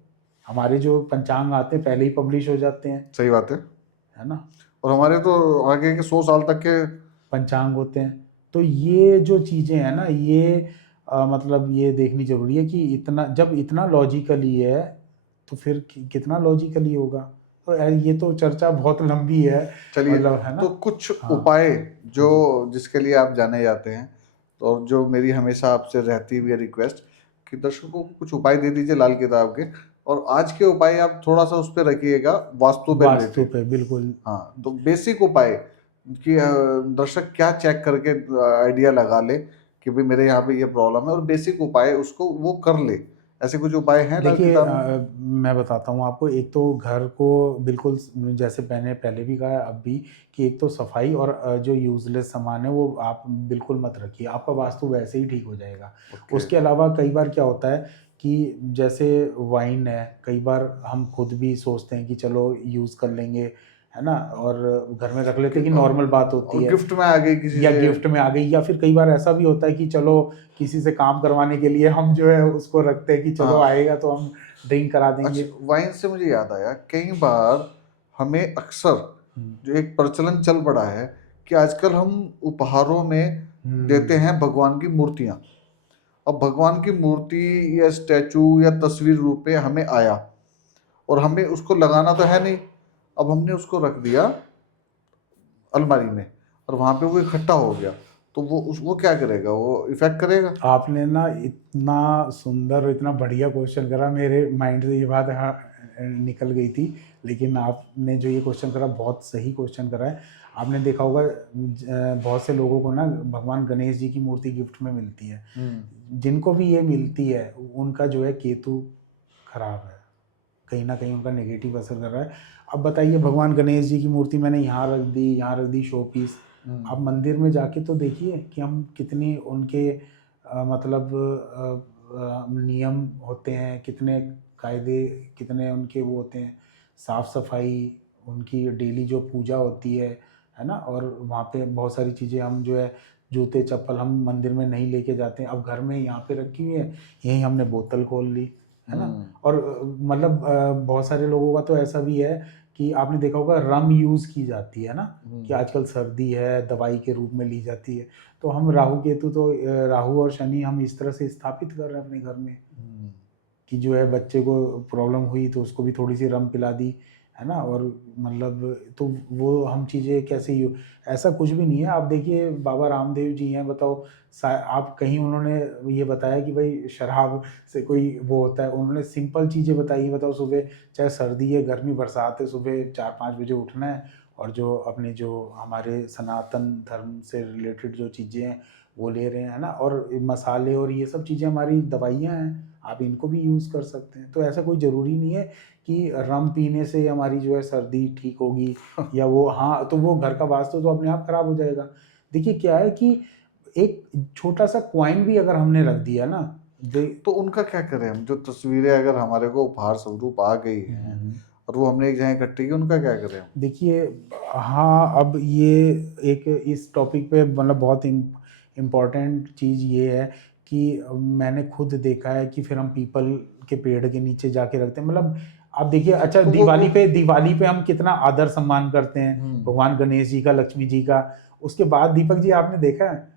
हमारे जो पंचांग आते हैं पहले ही पब्लिश हो जाते हैं, सही बात है ना, और हमारे तो आगे के 100 साल तक के पंचांग होते हैं। तो ये जो चीज़ें हैं ना, ये मतलब ये देखनी जरूरी है कि जब इतना लॉजिकली है तो फिर कितना लॉजिकली होगा। तो ये तो चर्चा बहुत लंबी है। चलिए, मतलब है ना, तो कुछ हाँ, उपाय जो जिसके लिए आप जाने जाते हैं, तो जो मेरी हमेशा आपसे रहती हुई रिक्वेस्ट कि दर्शकों को कुछ उपाय दे दीजिए लाल किताब के, और आज के उपाय आप थोड़ा सा उस पर रखिएगा, वास्तु पे वास्तु पे बिल्कुल। हाँ, तो बेसिक उपाय कि दर्शक क्या चेक करके आइडिया लगा ले कि भाई मेरे यहाँ पे ये प्रॉब्लम है, और बेसिक उपाय उसको वो कर ले। ऐसे कुछ उपाय हैं लाल देखिए किताब में? मैं बताता हूँ आपको। एक तो घर को बिल्कुल जैसे मैंने पहले भी कहा अब भी, कि एक तो सफाई, और जो यूजलेस सामान है वो आप बिल्कुल मत रखिए, आपका वास्तु वैसे ही ठीक हो जाएगा। उसके अलावा कई बार क्या होता है कि जैसे वाइन है, कई बार हम खुद भी सोचते हैं कि चलो यूज़ कर लेंगे, है ना, और घर में रख लेते हैं कि नॉर्मल बात होती है, गिफ्ट में आ गई किसी या से। गिफ्ट में आ गई, या फिर कई बार ऐसा भी होता है कि चलो किसी से काम करवाने के लिए हम जो है उसको रखते हैं कि चलो आएगा तो हम ड्रिंक करा देंगे। अच्छा, वाइन से मुझे याद आया, कई बार हमें अक्सर जो एक प्रचलन चल पड़ा है कि आजकल हम उपहारों में देते हैं भगवान की मूर्तियां। अब भगवान की मूर्ति या स्टैचू या तस्वीर रूप में हमें आया, और हमें उसको लगाना तो है नहीं, अब हमने उसको रख दिया अलमारी में, और वहां पे वो इकट्ठा हो गया, तो वो क्या करेगा, वो इफेक्ट करेगा? आपने ना इतना सुंदर और इतना बढ़िया क्वेश्चन करा, मेरे माइंड से ये बात निकल गई थी, लेकिन आपने जो ये क्वेश्चन करा बहुत सही क्वेश्चन करा है। आपने देखा होगा बहुत से लोगों को ना भगवान गणेश जी की मूर्ति गिफ्ट में मिलती है, जिनको भी ये मिलती है उनका जो है केतु खराब है, कहीं ना कहीं उनका नेगेटिव असर कर रहा है। अब बताइए, भगवान गणेश जी की मूर्ति मैंने यहाँ रख दी शो पीस, आप मंदिर में जाके तो देखिए कि हम कितनी उनके मतलब नियम होते हैं, कितने कायदे, कितने उनके वो होते हैं, साफ सफाई, उनकी डेली जो पूजा होती है ना। और वहाँ पे बहुत सारी चीज़ें हम जो है, जूते चप्पल हम मंदिर में नहीं लेके जाते हैं, अब घर में यहाँ पे रखी हुई है, यहीं हमने बोतल खोल ली, है ना। और मतलब बहुत सारे लोगों का तो ऐसा भी है कि आपने देखा होगा रम यूज़ की जाती है ना, कि आजकल सर्दी है, दवाई के रूप में ली जाती है। तो हम राहु केतु तो राहु और शनि हम इस तरह से स्थापित कर रहे हैं अपने घर में, कि जो है बच्चे को प्रॉब्लम हुई तो उसको भी थोड़ी सी रम पिला दी, है ना। और मतलब तो वो हम चीज़ें कैसे ही, ऐसा कुछ भी नहीं है। आप देखिए बाबा रामदेव जी हैं, बताओ, आप कहीं उन्होंने ये बताया कि भाई शराब से कोई वो होता है? उन्होंने सिंपल चीज़ें बताई, बताओ, सुबह चाहे सर्दी है, गर्मी, बरसात है, सुबह 4-5 बजे उठना है, और जो अपने जो हमारे सनातन धर्म से रिलेटेड जो चीज़ें हैं वो ले रहे हैं, है ना। और मसाले और ये सब चीज़ें हमारी दवाइयाँ हैं, आप इनको भी यूज़ कर सकते हैं। तो ऐसा कोई ज़रूरी नहीं है कि रम पीने से हमारी जो है सर्दी ठीक होगी या वो, हाँ, तो वो घर का वास्तु तो अपने आप खराब हो जाएगा। देखिए क्या है कि एक छोटा सा कॉइन भी अगर हमने रख दिया ना, तो उनका क्या करें हम? जो तस्वीरें अगर हमारे को उपहार स्वरूप आ गई हैं और वो हमने एक जगह इकट्ठी की, उनका क्या करें हम? देखिए, हाँ, अब ये एक इस टॉपिक पे मतलब बहुत इम्पॉर्टेंट चीज़ ये है कि मैंने खुद देखा है कि फिर हम पीपल के पेड़ के नीचे जाके रखते हैं। मतलब आप देखिए, अच्छा, तो दिवाली पे हम कितना आदर सम्मान करते हैं भगवान गणेश जी का, लक्ष्मी जी का। उसके बाद दीपक जी आपने देखा है,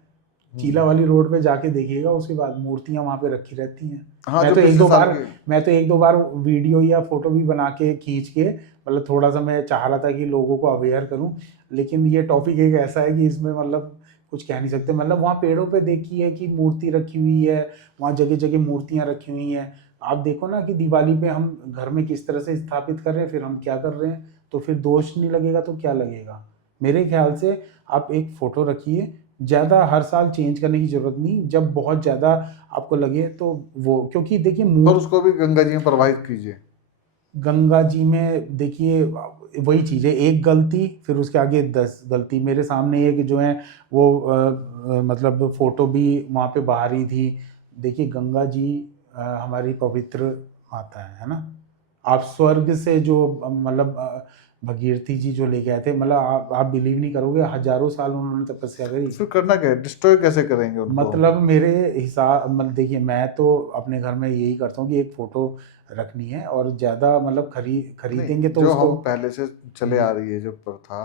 चीला वाली रोड पे जाके देखिएगा, उसके बाद मूर्तियां वहां पे रखी रहती हैं। हाँ, मैं जो तो एक पिछले दो साल बार की मैं तो एक दो बार वीडियो या फोटो भी बना के खींच के, मतलब थोड़ा सा मैं चाह रहा था कि लोगों को अवेयर करूं, लेकिन ये टॉपिक एक ऐसा है कि इसमें मतलब कुछ कह नहीं सकते। मतलब वहाँ पेड़ों पे देखिए कि मूर्ति रखी हुई है, वहाँ जगह जगह मूर्तियाँ रखी हुई हैं। आप देखो ना कि दिवाली पे हम घर में किस तरह से स्थापित कर रहे हैं, फिर हम क्या कर रहे हैं, तो फिर दोष नहीं लगेगा तो क्या लगेगा? मेरे ख्याल से आप एक फ़ोटो रखिए, ज़्यादा हर साल चेंज करने की ज़रूरत नहीं, जब बहुत ज़्यादा आपको लगे तो वो, क्योंकि देखिए और उसको भी गंगा जी में प्रवाहित कीजिए। गंगा जी में देखिए वही चीज़ है, एक गलती फिर उसके आगे 10 गलती। मेरे सामने एक जो है वो मतलब फ़ोटो भी वहाँ पे बाहर ही थी। देखिए गंगा जी हमारी पवित्र माता है ना। आप स्वर्ग से जो मतलब भगीरथी जी जो लेके आए थे, मतलब आप बिलीव नहीं करोगे, हज़ारों साल उन्होंने तपस्या करी। तो फिर करना क्या है? डिस्ट्रॉय कैसे करेंगे उनको? मतलब मेरे हिसाब, मतलब देखिए, मैं तो अपने घर में यही करता हूँ कि एक फ़ोटो रखनी है, और ज़्यादा मतलब नहीं, खरीदेंगे तो जो उसको। हम पहले से चले आ रही है जो प्रथा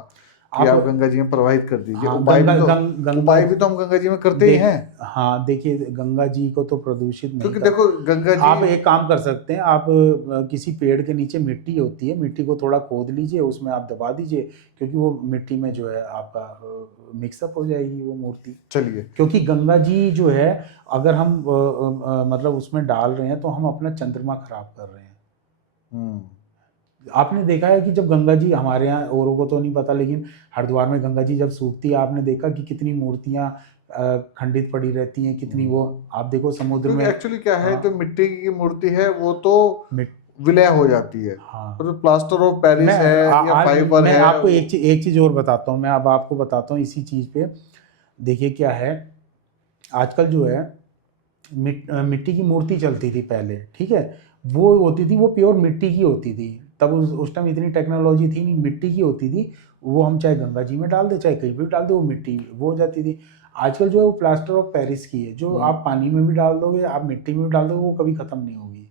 कि आप, आप गंगा जी में प्रवाहित कर दीजिए, हाँ, गंगा उपाय भी तो हम गंगा जी में करते ही देख हैं। हाँ, देखिए गंगा जी को तो प्रदूषित नहीं क्योंकि कर। देखो गंगा जी, आप एक काम कर सकते हैं, आप किसी पेड़ के नीचे मिट्टी होती है, मिट्टी को थोड़ा खोद लीजिए, उसमें आप दबा दीजिए, क्योंकि वो मिट्टी में जो है आपका मिक्सअप हो जाएगी वो मूर्ति। चलिए, क्योंकि गंगा जी जो है, अगर हम मतलब उसमें डाल रहे हैं तो हम अपना चंद्रमा खराब कर रहे हैं। आपने देखा है कि जब गंगा जी, हमारे यहाँ औरों को तो नहीं पता, लेकिन हरिद्वार में गंगा जी जब सूखती है, आपने देखा कि कितनी मूर्तियां खंडित पड़ी रहती हैं, कितनी वो, आप देखो समुद्र क्योंकि में। एक्चुअली क्या है, हाँ, जो मिट्टी की मूर्ति है वो तो मिट विलय हो जाती है, हाँ, और जो प्लास्टर ऑफ पेरिस है या आज फाइबर मैं है आपको एक चीज़ और बताता हूँ, मैं अब आपको बताता हूँ इसी चीज़ पे। देखिए क्या है, आजकल जो है मिट्टी की मूर्ति चलती थी पहले, ठीक है, वो होती थी, वो प्योर मिट्टी की होती थी। तब उस टाइम इतनी टेक्नोलॉजी थी नहीं, मिट्टी की होती थी। वो हम चाहे गंगा जी में डाल दे, चाहे कहीं भी डाल दे, वो मिट्टी वो हो जाती थी। आजकल जो है वो प्लास्टर ऑफ पेरिस की है, जो आप पानी में भी डाल दोगे, आप मिट्टी में भी डाल दोगे, वो कभी खत्म नहीं होगी।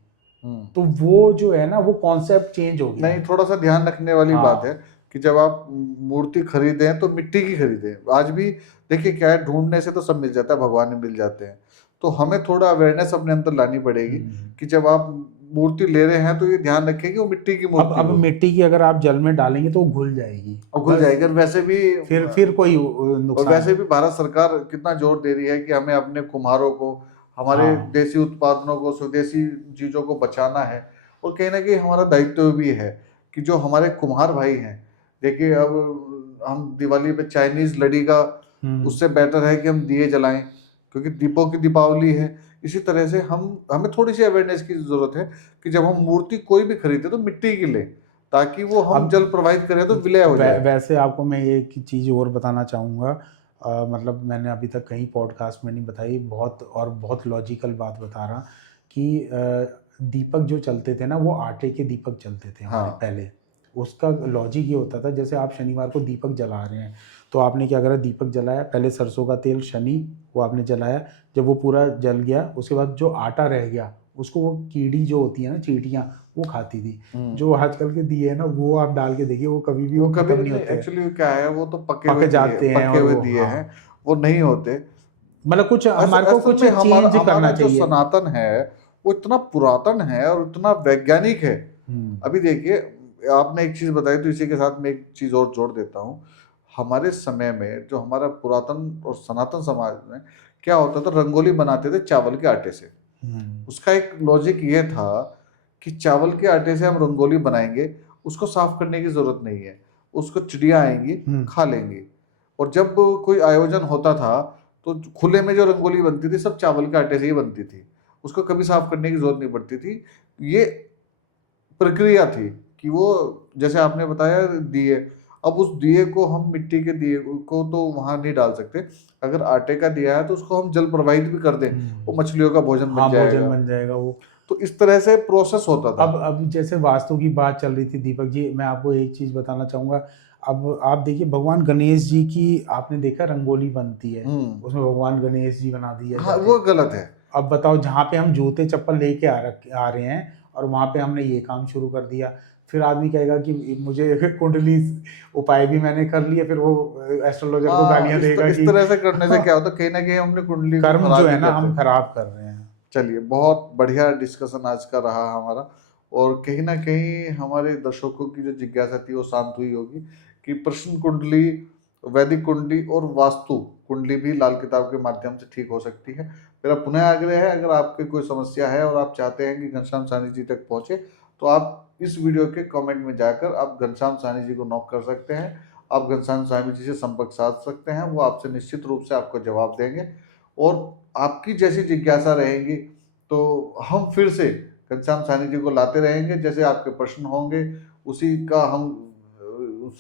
तो वो जो है ना, वो कॉन्सेप्ट चेंज हो गया नहीं, है। थोड़ा सा ध्यान रखने वाली बात है हाँ, कि जब आप मूर्ति खरीदें तो मिट्टी की खरीदें। आज भी देखिए क्या है, ढूंढने से तो सब मिल जाता है, भगवान भी मिल जाते हैं। तो हमें थोड़ा अवेयरनेस अपने अंदर लानी पड़ेगी कि जब आप मूर्ति ले रहे हैं तो ये ध्यान रखें कि वो मिट्टी की मूर्ति अब हो, मिट्टी की अगर आप जल में डालेंगे तो वो घुल जाएगी, और घुल बस। जाएगी। और वैसे भी फिर कोई और नुकसान। वैसे भी भारत सरकार कितना जोर दे रही है कि हमें अपने कुम्हारों को, हमारे हाँ, देसी उत्पादनों को, स्वदेशी चीज़ों को बचाना है। और कहीं ना कहीं हमारा दायित्व भी है कि जो हमारे कुम्हार भाई हैं, देखिए अब हम दिवाली पे चाइनीज लड़ी का, उससे बेटर है कि हम दिए जलाएं, क्योंकि दीपों की दीपावली है। इसी तरह से हमें थोड़ी सी अवेयरनेस की जरूरत है कि जब हम मूर्ति कोई भी खरीदे तो मिट्टी की लें, ताकि वो हम अब जल प्रवाहित करें तो विलय हो जाए। वैसे आपको मैं एक चीज़ और बताना चाहूँगा। मतलब मैंने अभी तक कहीं पॉडकास्ट में नहीं बताई, बहुत लॉजिकल बात बता रहा कि दीपक जो चलते थे ना, वो आटे के दीपक चलते थे हमारे हाँ। पहले। उसका लॉजिक ये होता था, जैसे आप शनिवार को दीपक जला रहे हैं, तो आपने क्या करा, दीपक जलाया, पहले सरसों का तेल शनि वो आपने जलाया, जब वो पूरा जल गया उसके बाद जो आटा रह गया उसको वो कीड़ी जो होती है ना, चींटियाँ, वो खाती थी। जो आजकल के दिए है ना, वो आप डाल के देखिए, वो कभी भी वो वो कभी खत्म नहीं नहीं, होते, एक्चुअली क्या है, वो तो पक जाते हैं पके और हुए वो, दिए हाँ, हैं, वो नहीं होते। मतलब कुछ हमारे को असल कुछ में हमारा चेंज हमारा करना जो चाहिए। सनातन है वो इतना पुरातन है और इतना वैज्ञानिक है। हम्म। अभी देखिए, आपने एक चीज बताई तो इसी के साथ मैं एक चीज और जोड़ देता हूँ। हमारे समय में जो हमारा पुरातन और सनातन समाज में क्या होता था, रंगोली बनाते थे चावल के आटे से। हम्म। उसका एक लॉजिक ये था कि चावल के आटे से हम रंगोली बनाएंगे, उसको साफ करने की जरूरत नहीं है, उसको चिड़िया आएंगी हम्म। खा लेंगी। और जब कोई आयोजन होता था तो खुले में जो रंगोली बनती थी सब चावल के आटे से ही बनती थी, उसको कभी साफ करने की जरूरत नहीं पड़ती थी। ये प्रक्रिया थी कि वो, जैसे आपने बताया दिए, अब उस दिए को हम मिट्टी के दिए को तो वहां नहीं डाल सकते। अगर आटे का दिया है तो उसको हम जल प्रवाहित भी कर दें, वो हम्म। मछलियों का भोजन बन हाँ, भोजन जाएगा। बन जाएगा वो। तो इस तरह से प्रोसेस होता था। अब जैसे वास्तु की बात चल रही थी दीपक जी, मैं आपको एक चीज बताना चाहूंगा। अब आप देखिए, भगवान गणेश जी की आपने देखा रंगोली बनती है, हम्म। उसमें भगवान गणेश जी बना दिए हाँ, जाते वो हैं। गलत है। अब बताओ, जहाँ पे हम जूते चप्पल लेके आ रहे हैं और वहां पे हमने ये काम शुरू कर दिया, फिर आदमी कहेगा कि मुझे कुंडली उपाय भी मैंने कर लिए, फिर वो एस्ट्रोलॉजर को हाँ, गालियां देगा इस कि तरह से करने से क्या होता है, कहीं ना कहीं हमने कुंडली को कर्म जो खराब है ही ना, करते हम हैं। खराब कर रहे हैं। चलिए, बहुत बढ़िया डिस्कशन आज का रहा हमारा। और कहीं ना कहीं हमारे दर्शकों की जो जिज्ञासा थी वो शांत हुई होगी कि प्रश्न कुंडली, वैदिक कुंडली और वास्तु कुंडली भी लाल किताब के माध्यम से ठीक हो सकती है। मेरा पुनः आग्रह है, अगर आपकी कोई समस्या है और आप चाहते हैं कि घनश्याम साहनी जी तक पहुंचे, तो आप इस वीडियो के कमेंट में जाकर आप घनश्याम साहनी जी को नॉक कर सकते हैं। आप घनश्याम साहनी जी से संपर्क साध सकते हैं, वो आपसे निश्चित रूप से आपको जवाब देंगे। और आपकी जैसी जिज्ञासा रहेगी तो हम फिर से घनश्याम साहनी जी को लाते रहेंगे। जैसे आपके प्रश्न होंगे उसी का हम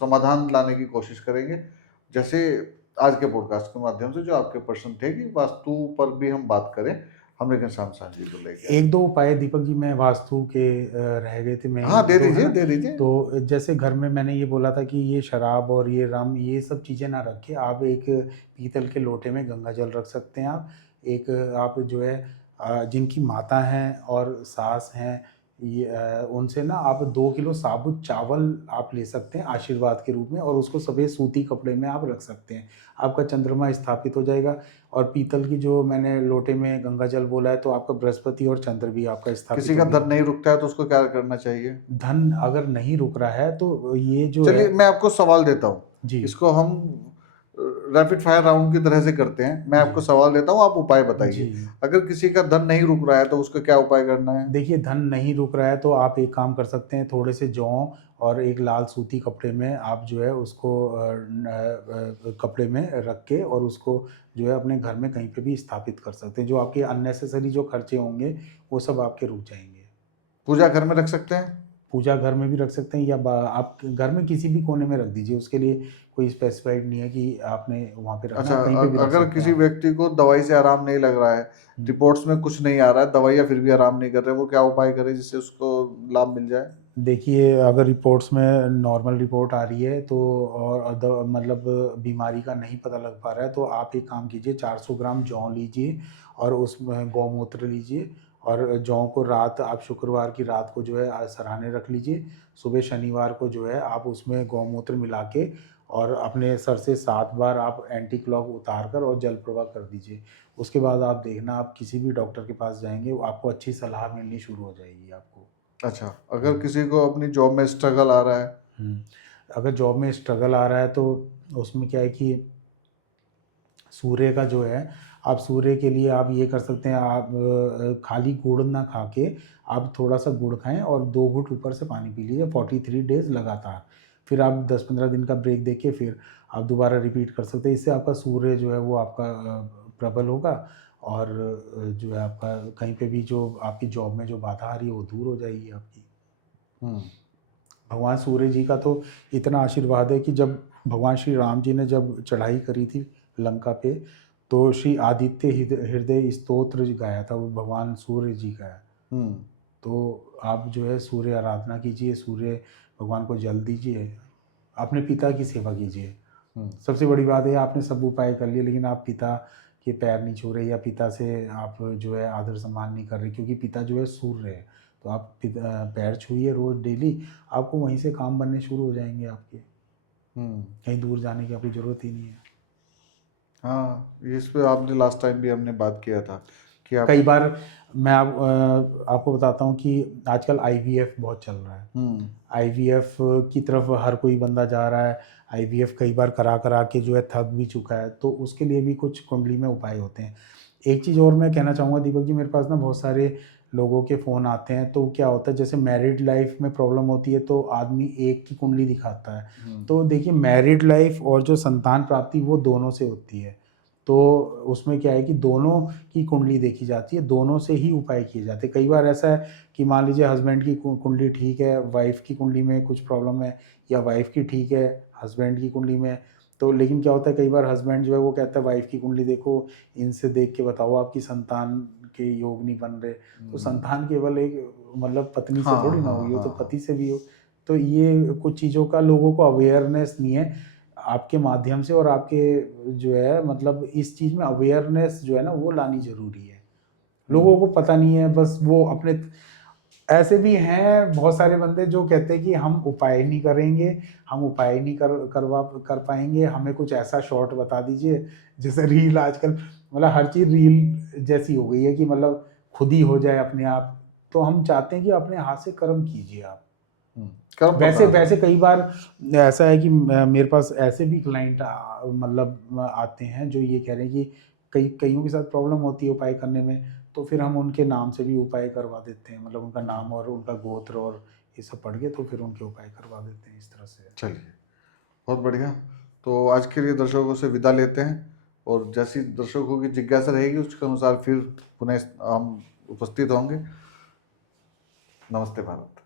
समाधान लाने की कोशिश करेंगे। जैसे आज के पॉडकास्ट के माध्यम से जो आपके प्रश्न थे कि वास्तु पर भी हम बात करें, हमने घनश्याम साहनी जी को लेके आए। एक दो उपाय दीपक जी, मैं वास्तु के रह गए थे, मैं हाँ, एक दे दो है दीजिए, ना। दे दीजिए। तो जैसे घर में मैंने ये बोला था कि ये शराब और ये रम ये सब चीज़ें ना रखें, आप एक पीतल के लोटे में गंगा जल रख सकते हैं। एक आप जो है, जिनकी माता हैं और सास हैं, ये उनसे ना आप 2 किलो साबुत चावल आप ले सकते हैं आशीर्वाद के रूप में, और उसको सफ़ेद सूती कपड़े में आप रख सकते हैं। आपका चंद्रमा स्थापित हो जाएगा। और पीतल की जो मैंने लोटे में गंगा जल बोला है, तो आपका बृहस्पति और चंद्र भी आपका किसी स्थापित का हो धन गया। नहीं रुकता है तो उसको क्या करना चाहिए? धन अगर नहीं रुक रहा है तो ये जो है। चलिए, मैं आपको सवाल देता हूँ। जी। इसको हम रैपिड फायर राउंड की तरह से करते हैं। मैं जी। आपको सवाल देता हूँ, आप उपाय जी। बताइए। अगर किसी का धन नहीं रुक रहा है तो उसका क्या उपाय करना है? देखिए, धन नहीं रुक रहा है तो आप एक काम कर सकते हैं, थोड़े से जौ और एक लाल सूती कपड़े में आप जो है उसको कपड़े में रख के, और उसको जो है अपने घर में कहीं पे भी स्थापित कर सकते हैं। जो आपके अननेसेसरी जो खर्चे होंगे वो सब आपके रुक जाएंगे। पूजा घर में रख सकते हैं? पूजा घर में भी रख सकते हैं, या आप घर में किसी भी कोने में रख दीजिए, उसके लिए कोई स्पेसिफाइड नहीं है कि आपने वहाँ पे रखना अच्छा, है, कहीं पे भी रख अगर सकते हैं किसी आप। व्यक्ति को दवाई से आराम नहीं लग रहा है, हम्म। रिपोर्ट्स में कुछ नहीं आ रहा है, दवाइयाँ फिर भी आराम नहीं कर रहे, वो क्या उपाय करे जिससे उसको लाभ मिल जाए? देखिए, अगर रिपोर्ट्स में नॉर्मल रिपोर्ट आ रही है तो, और मतलब बीमारी का नहीं पता लग पा रहा है, तो आप एक काम कीजिए, 400 ग्राम जौ लीजिए और उसमें गौमूत्र लीजिए, और जौ को रात आप शुक्रवार की रात को जो है सराहने रख लीजिए। सुबह शनिवार को जो है आप उसमें गौमूत्र मिला के और अपने सर से 7 बार आप एंटी क्लॉक उतार कर और जल प्रवाह कर दीजिए। उसके बाद आप देखना, आप किसी भी डॉक्टर के पास जाएंगे, आपको अच्छी सलाह मिलनी शुरू हो जाएगी आपको। अच्छा, अगर किसी को अपनी जॉब में स्ट्रगल आ रहा है? हुँ। अगर जॉब में स्ट्रगल आ रहा है तो उसमें क्या है कि सूर्य का जो है, आप सूर्य के लिए आप ये कर सकते हैं, आप खाली गुड़ ना खा के आप थोड़ा-सा गुड़ खाएँ और 2 घूँट ऊपर से पानी पी लीजिए 43 डेज़ लगातार। फिर आप 10-15 दिन का ब्रेक देके फिर आप दोबारा रिपीट कर सकते हैं। इससे आपका सूर्य जो है वो आपका प्रबल होगा, और जो है आपका कहीं पे भी जो आपकी जॉब में जो बाधा आ रही है वो दूर हो जाएगी आपकी। हम्म। भगवान सूर्य जी का तो इतना आशीर्वाद है कि जब भगवान श्री राम जी ने जब चढ़ाई करी थी लंका पे, तो श्री आदित्य हृदय स्तोत्र गाया था, वो भगवान सूर्य जी का है। हम्म। तो आप जो है सूर्य आराधना कीजिए, सूर्य भगवान को जल दीजिए, अपने पिता की सेवा कीजिए। सबसे बड़ी बात है, आपने सब उपाय कर लिए लेकिन आप पिता के पैर नहीं छू रहे, या पिता से आप जो है आदर सम्मान नहीं कर रहे, क्योंकि पिता जो है सूर्य है। तो आप पैर छूइए रोज़ डेली, आपको वहीं से काम बनने शुरू हो जाएंगे आपके। कहीं दूर जाने की आपकी ज़रूरत ही नहीं है। हाँ, इस पे आपने लास्ट टाइम भी हमने बात किया था कि आप कई बार मैं आपको बताता हूँ कि आजकल IVF बहुत चल रहा है। IVF की तरफ हर कोई बंदा जा रहा है। IVF कई बार करा करा के जो है थक भी चुका है, तो उसके लिए भी कुछ कुंडली में उपाय होते हैं। एक चीज़ और मैं कहना चाहूँगा दीपक जी, मेरे पास ना बहुत सारे लोगों के फ़ोन आते हैं, तो क्या होता है जैसे मैरिड लाइफ में प्रॉब्लम होती है तो आदमी एक की कुंडली दिखाता है। तो देखिए, मैरिड लाइफ और जो संतान प्राप्ति वो दोनों से होती है। तो उसमें क्या है कि दोनों की कुंडली देखी जाती है, दोनों से ही उपाय किए जाते हैं। कई बार ऐसा है कि मान लीजिए हस्बैंड की कुंडली ठीक है, वाइफ की कुंडली में कुछ प्रॉब्लम है, या वाइफ की ठीक है, हस्बैंड की कुंडली में। तो लेकिन क्या होता है, कई बार हस्बैंड जो है वो कहता है वाइफ की कुंडली देखो, इनसे देख के बताओ आपकी संतान के योग नहीं बन रहे। तो संतान केवल एक मतलब पत्नी से हाँ थोड़ी ना हाँ होगी, वो तो हाँ पति से भी हो। तो ये कुछ चीज़ों का लोगों को अवेयरनेस नहीं है। आपके माध्यम से और आपके जो है मतलब इस चीज़ में अवेयरनेस जो है ना वो लानी ज़रूरी है। लोगों को पता नहीं है, बस वो अपने ऐसे भी हैं बहुत सारे बंदे जो कहते हैं कि हम उपाय नहीं करेंगे, हम उपाय नहीं कर पाएंगे, हमें कुछ ऐसा शॉर्ट बता दीजिए। जैसे रील आजकल मतलब हर चीज़ रील जैसी हो गई है कि मतलब खुद ही हो जाए अपने आप। तो हम चाहते हैं कि अपने हाथ से कर्म कीजिए आप। कर्म वैसे प्रधान। वैसे कई बार ऐसा है कि मेरे पास ऐसे भी क्लाइंट मतलब आते हैं जो ये कह रहे हैं कि कईयों के साथ प्रॉब्लम होती है उपाय करने में, तो फिर हम उनके नाम से भी उपाय करवा देते हैं। मतलब उनका नाम और उनका गोत्र और ये सब पढ़ के तो फिर उनके उपाय करवा देते हैं इस तरह से। चलिए, बहुत बढ़िया। तो आज के लिए दर्शकों से विदा लेते हैं, और जैसी दर्शकों की जिज्ञासा रहेगी उसके अनुसार फिर पुनः हम उपस्थित होंगे। नमस्ते भारत।